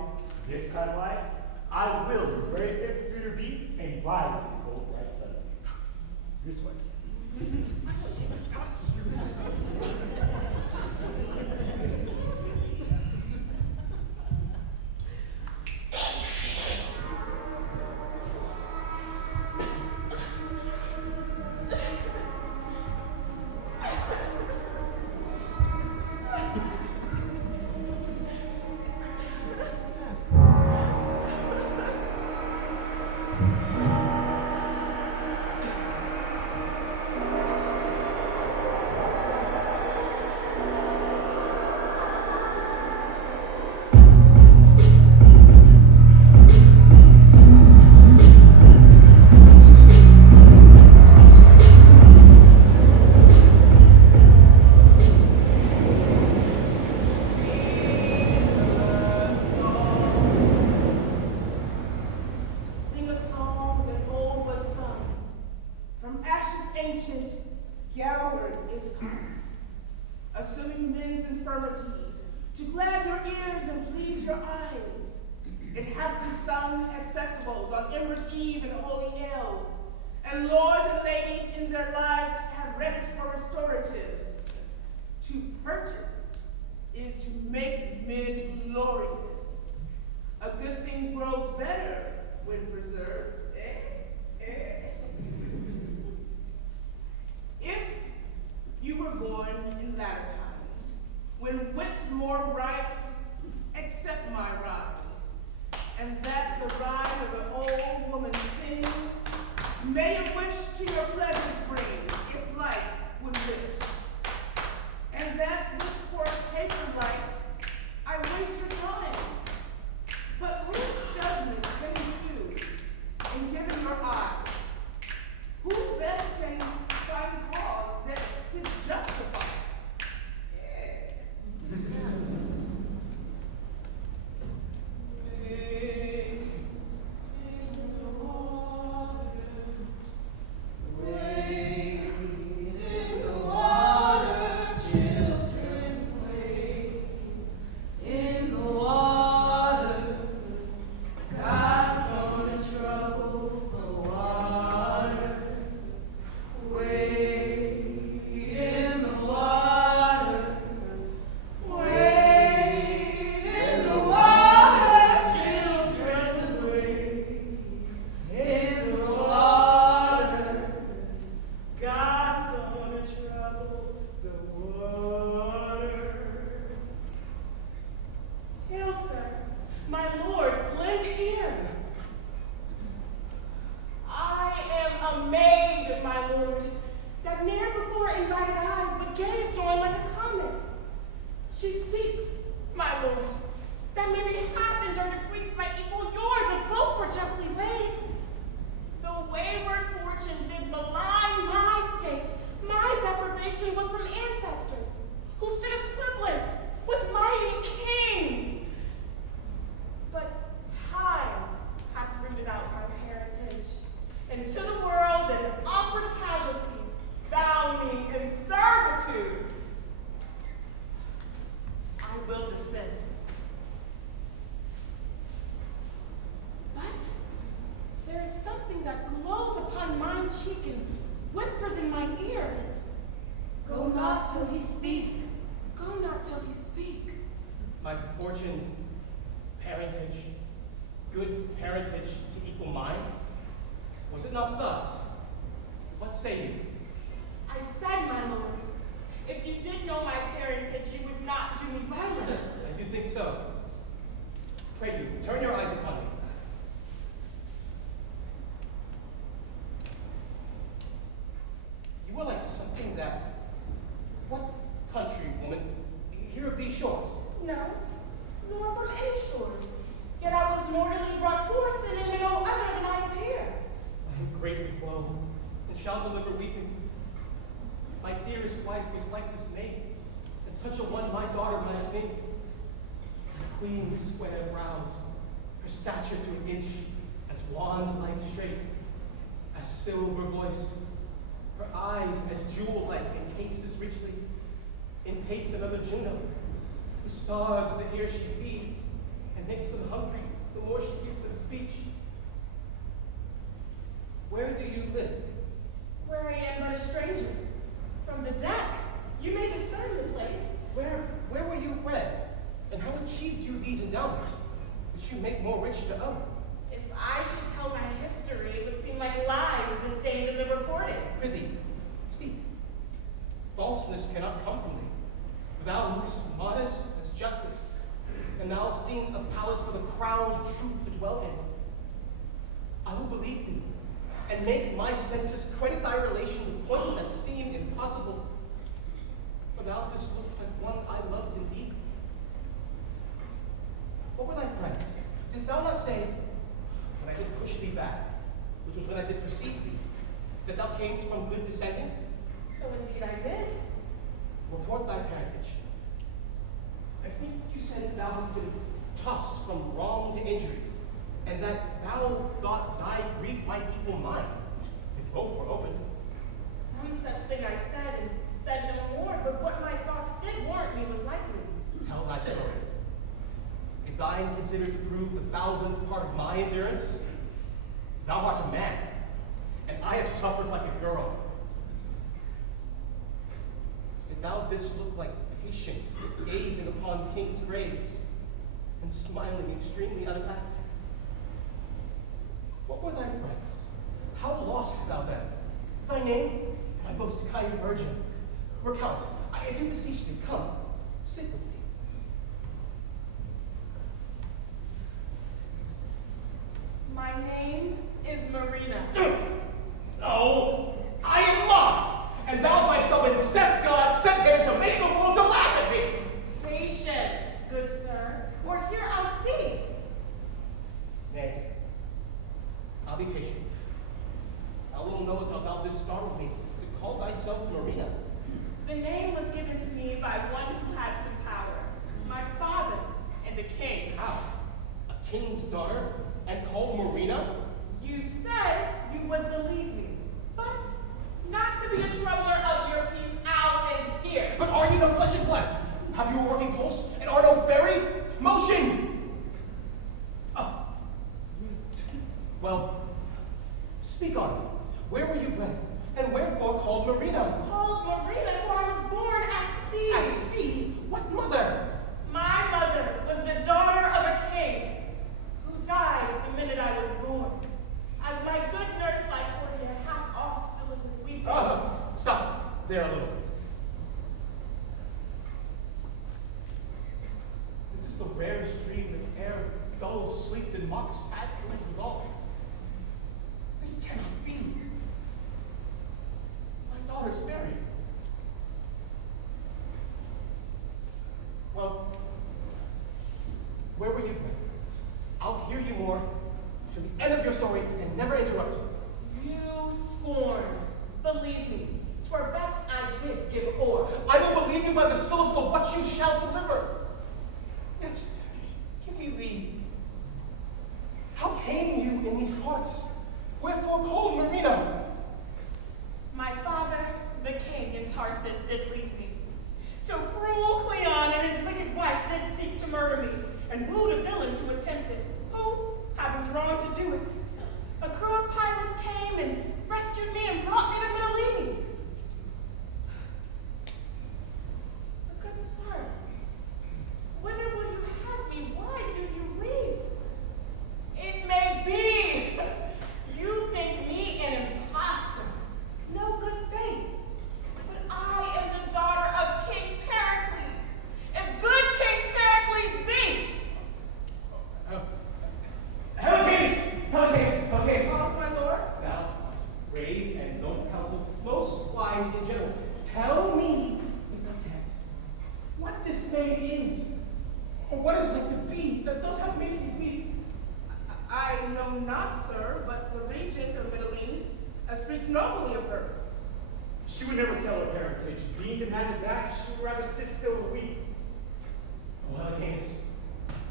this kind of life, I will, the very fit for you to be, and buy you the gold right suddenly. This way. ancient Galward is come, assuming men's infirmities, to glad your ears and please your eyes. It hath been sung at festivals on Ember's Eve and Holy Elves, and lords and ladies in their lives have read it for restoratives. To purchase is to make men glorious. A good thing grows better when preserved. If you were born in latter times, when wits more ripe, accept my rhymes, and that the rhyme of an old woman sing, may a wish to your pleasures bring, if life would wish. And that with foretaker lights, I waste your time. But whose judgment can ensue in giving your eye? Who best can find cause that could justify? My fortunes, parentage, good parentage to equal mine? Was it not thus? What say you? I said, my lord, if you did know my parentage, you would not do me violence. I do think so. Pray you, turn your eyes upon me. You are like something that... What country, woman? Hear of these shores? No, nor from any shores. Yet I was mortally brought forth, and in no other than I appear. I am greatly woe, and shall deliver weeping. My dearest wife was like this maid, and such a one my daughter might think. Her clean square brows, her stature to an inch, as wand-like straight, as silver-voiced, her eyes as jewel-like, encased as richly, encased another Juno, who starves the ear she feeds, and makes them hungry the more she gives them speech. Where do you live? Where I am but a stranger. From the deck, you may discern the place. Where were you bred? And how achieved you these endowments, which you make more rich to own? If I should tell my history, it would seem like lies disdained in the reporting. Prithee, speak. Falseness cannot come from thee. For thou lookst modest as justice, and thou seemst a palace for the crowned truth to dwell in. I will believe thee, and make my senses credit thy relation to points that seem impossible. For thou didst look like one I loved indeed. What were thy friends? Didst thou not say, when I did push thee back, which was when I did perceive thee, that thou camest from good descending? So indeed I did. Report thy parentage. I think you said thou hast been tossed from wrong to injury, and that thou thought thy grief might equal mine, if both were open. consider to prove the thousandth part of my endurance? Thou art a man, and I have suffered like a girl. Yet thou didst look like patience, gazing upon kings' graves, and smiling extremely unaffected. What were thy friends? How lost thou them? Thy name, my most kind virgin. Recount, I do beseech thee, come, sit with me. My name is Marina. No, I am mocked, and thou myself incest God sent here to make the world to laugh at me. Patience, good sir, or here I'll cease. Nay, I'll be patient. Thou little knowest how thou didst startle me to call thyself Marina. The name was given to me by one who had some power, my father and a king. How? A king's daughter, and called Marina? You said you would believe me, but not to be a troubler of your peace out and here. But are you no flesh and blood? Have you a working pulse, and are no fairy? Motion! Well, speak on. Where were you bred, and wherefore called Marina? Called Marina, for I was born at sea. At sea? What mother? My mother was the daughter of a king, who died the minute I was born, as my good nurse Lycoria hath oft delivered weeping. Stop there a little. This is the rarest dream that e'er dull sleep and mock sad filled with all. This cannot be. My daughter's buried. Well, where were you bred? I'll hear you more to the end of your story and never interrupt you. You scorn. Believe me, 'twere best I did give o'er. I will believe you by the syllable of what you shall deliver. Yet, give me leave. How came you in these parts? Wherefore called Marina? My father, the king in Tarsus, did leave me. To cruel Cleon and his wicked wife did seek to murder me, and wooed a villain to attempt it, who, having drawn to do it, a crew of pirates came and rescued me and brought me to Mytilene. But good sir, whither will you have me? Why do you leave? It may be you think me an impostor, no good faith, but I am the daughter of King Pericles. If good King Pericles be, Helices! My lord. Now, brave and noble counsel, most wise in general, tell me, without answer, what this maid is, or what is like to be that thus have made me weep. I know not, sir, but the regent of Mytilene speaks nobly of her. She would never tell her parentage. Being demanded that, she would rather sit still and weep. Oh, Helices,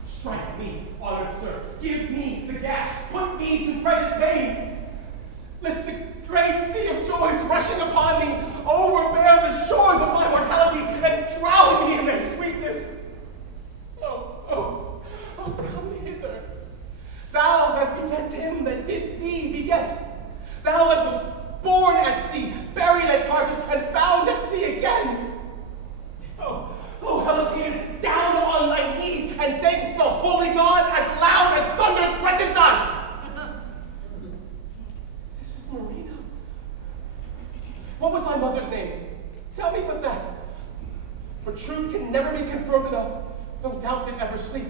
strike me, honored sir. Give me the gash. Put me to present pain. Lest the great sea of joys rushing upon me overbear the shores of my mortality and drown me in their sweetness. Oh, come hither. Thou that beget him that did thee beget. Thou that was born at sea, buried at Tarsus, and found at sea again. Oh, Helices, down on thy knees and thank the holy gods as loud as thunder threatens us. This is Marina. What was thy mother's name? Tell me but that. For truth can never be confirmed enough, though doubt did ever sleep.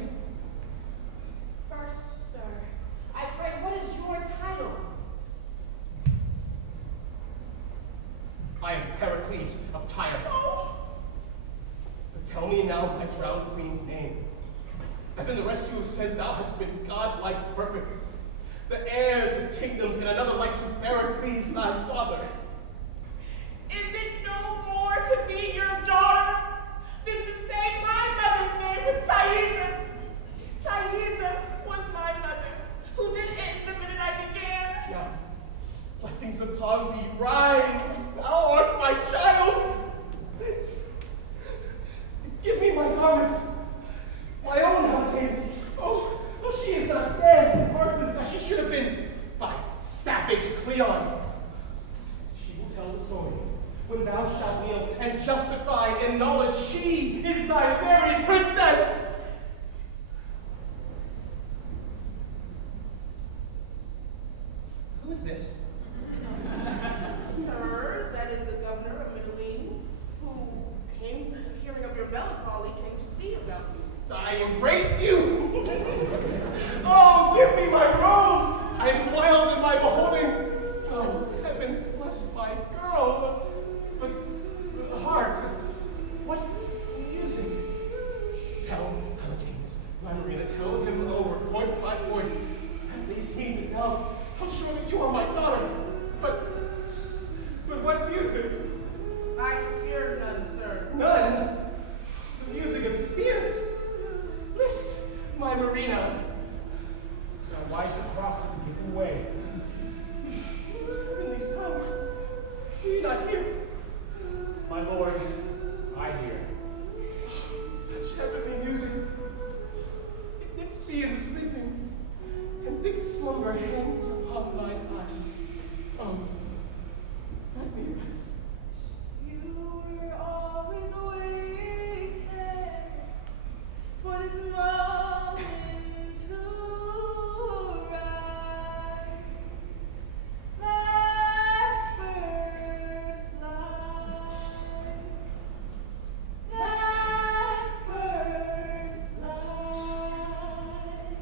first, sir, I pray, what is your title? I am Pericles of Tyre. But tell me now my drowned queen's name. As in the rest you have said, thou hast been godlike perfect, the heir to kingdoms and another like to Pericles thy father. Is it no more to be your daughter than to say my mother's name was Thaisa? Thaisa was my mother, who did end the minute I began. Yeah. Blessings upon thee, rise, thou art my child. Give me my garments, my own Helices. Oh, when thou shalt kneel and justify in knowledge she is thy very princess. Who is this? Sir, that is the governor of Middling, who came, hearing of your melancholy, came to see about you. I embrace you. Oh, give me my rose. I am wild in my beholding. Oh, heavens bless my girl. But hark, what music? Tell Halicanes, my Marina, tell him over point by point that they see me down. I'm sure that you are my daughter. But what music? I hear none, sir. None? The music of his fears. List, my Marina. It's not wise to cross it and give away. In these tongues, do you not hear? My lord, I hear. Such heavenly music. It nips me in the sleeping, and thick slumber hangs upon mine eyes. Oh, let me rest. You were always waiting for this moment to rise. That first light, that first light.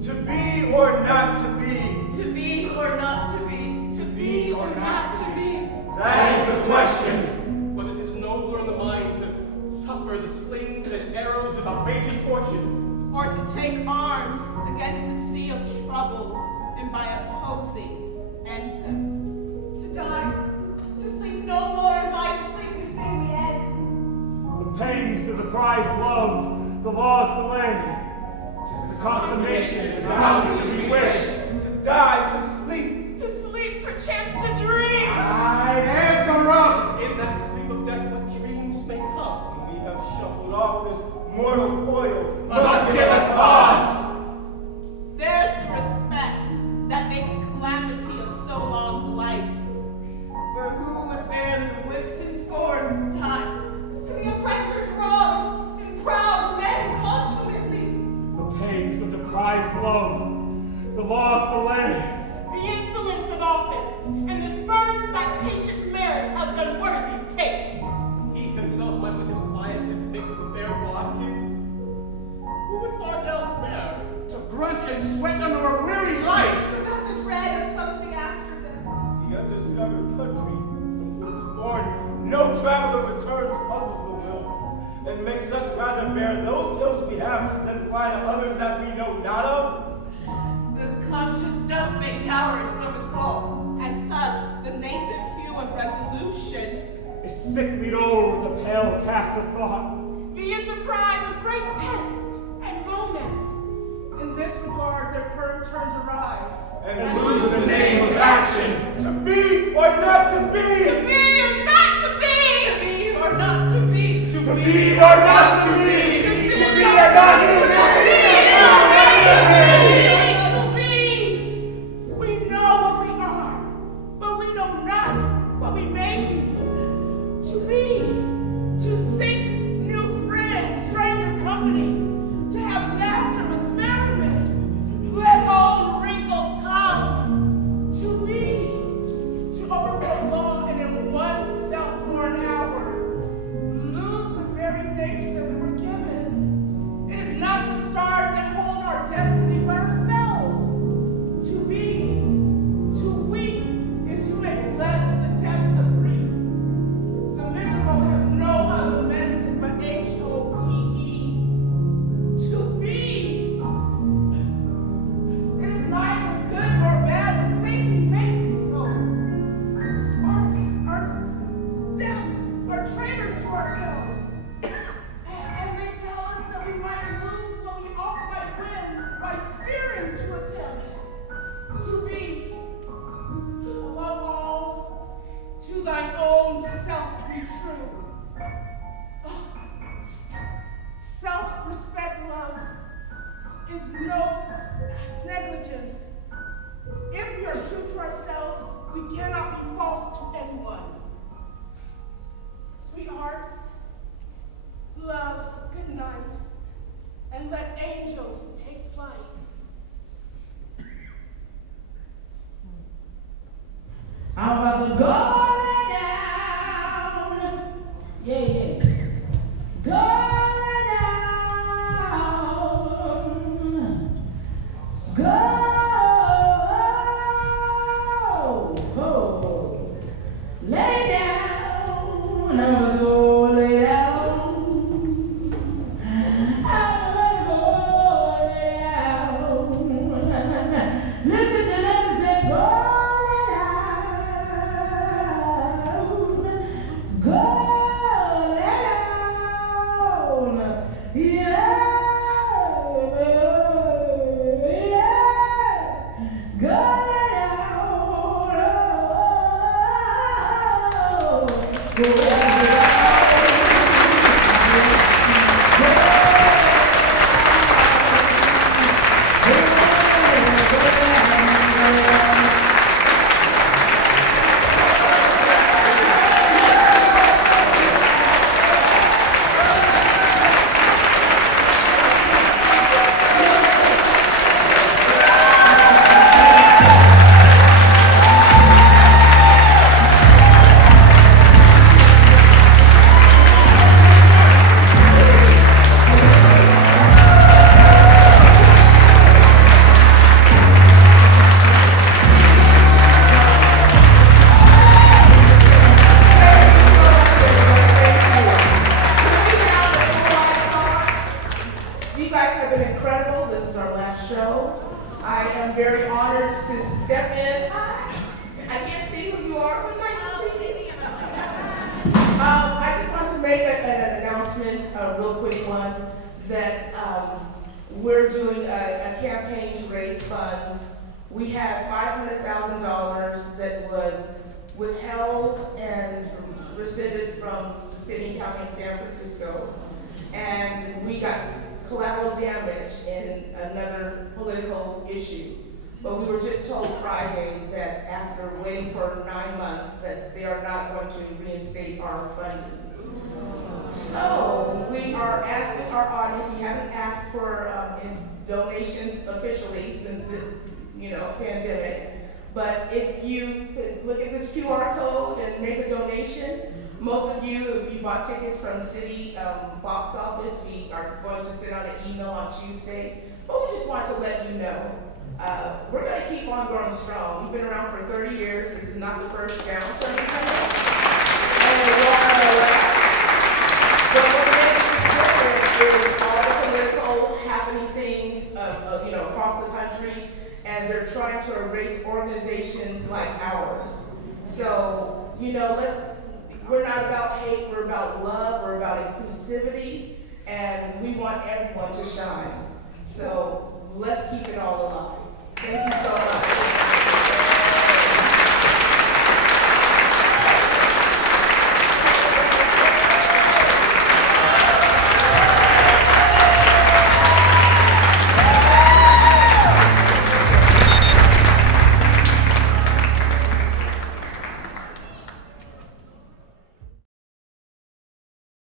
To be or not to be? To be or not to be? To be or not to be? That is the question. Whether it is nobler in the mind to suffer the slings and arrows of outrageous fortune, Or to take arms against the sea of troubles, and by opposing, end them. To die, to sink no more, and by to sink we sing the end. The pangs of the prized love, the law's delay. 'Tis the consummation bound to be wished. To die, to sleep. To sleep, perchance to dream. Aye, there's the rub. in that sleep of death, what dreams may come. When we have shuffled off this mortal coil, Must give us pause. There's the respect that makes calamity of so long life. For who would bear the whips and scorns of time? And the oppressor's wrong, and proud men contumately. The pangs of the prized love, the law's delay. The insolence of office, and the spurns that patient merit of the unworthy takes. He himself might with his clientess make with a bare block king. Who would Fardell's bear? to grunt and sweat under a weary life. Without the dread of something after death. The undiscovered country from whose bourne no traveler returns puzzles the will, and makes us rather bear those ills we have than fly to others that we know not of. This conscious doth make cowards of us all. And thus the native hue of resolution. Is sicklied o'er with a pale cast of thought. The enterprise of great pen and romance. In this regard, their current turns awry. And lose the name of action. To be or not to be. To be or not to be. To be or not to be. To be or not to be. To be or not to be. We know what we are, but we know not what we may be. To seek new friends, stranger companies, to have laughter and merriment, let old wrinkles come. To overthrow law and in one self-born hour, lose the very nature that we were Self-respect, loves, is no negligence. If we are true to ourselves, we cannot be false to anyone. Sweethearts, loves, good night, and let angels take flight. I'm about to go lay down. Yeah. Go lay down. Go. Lay down. I'm about to go lay down. I'm about to go lay down. Listen to them say, go. We're doing a campaign to raise funds. We had $500,000 that was withheld and rescinded from the city and county of San Francisco. And we got collateral damage in another political issue. But we were just told Friday that after waiting for 9 months that they are not going to reinstate our funding. So we are asking our audience, we haven't asked for donations officially since the pandemic, but if you look at this QR code and make a donation, most of you, if you bought tickets from the city box office, we are going to send out an email on Tuesday, but we just want to let you know. We're going to keep on growing strong. We've been around for 30 years. This is not the first downturn. And we're on the last. But what makes it different is all the political happening things across the country, and they're trying to erase organizations like ours. So, we're not about hate, we're about love, we're about inclusivity, and we want everyone to shine. So let's keep it all alive. Thank you so much.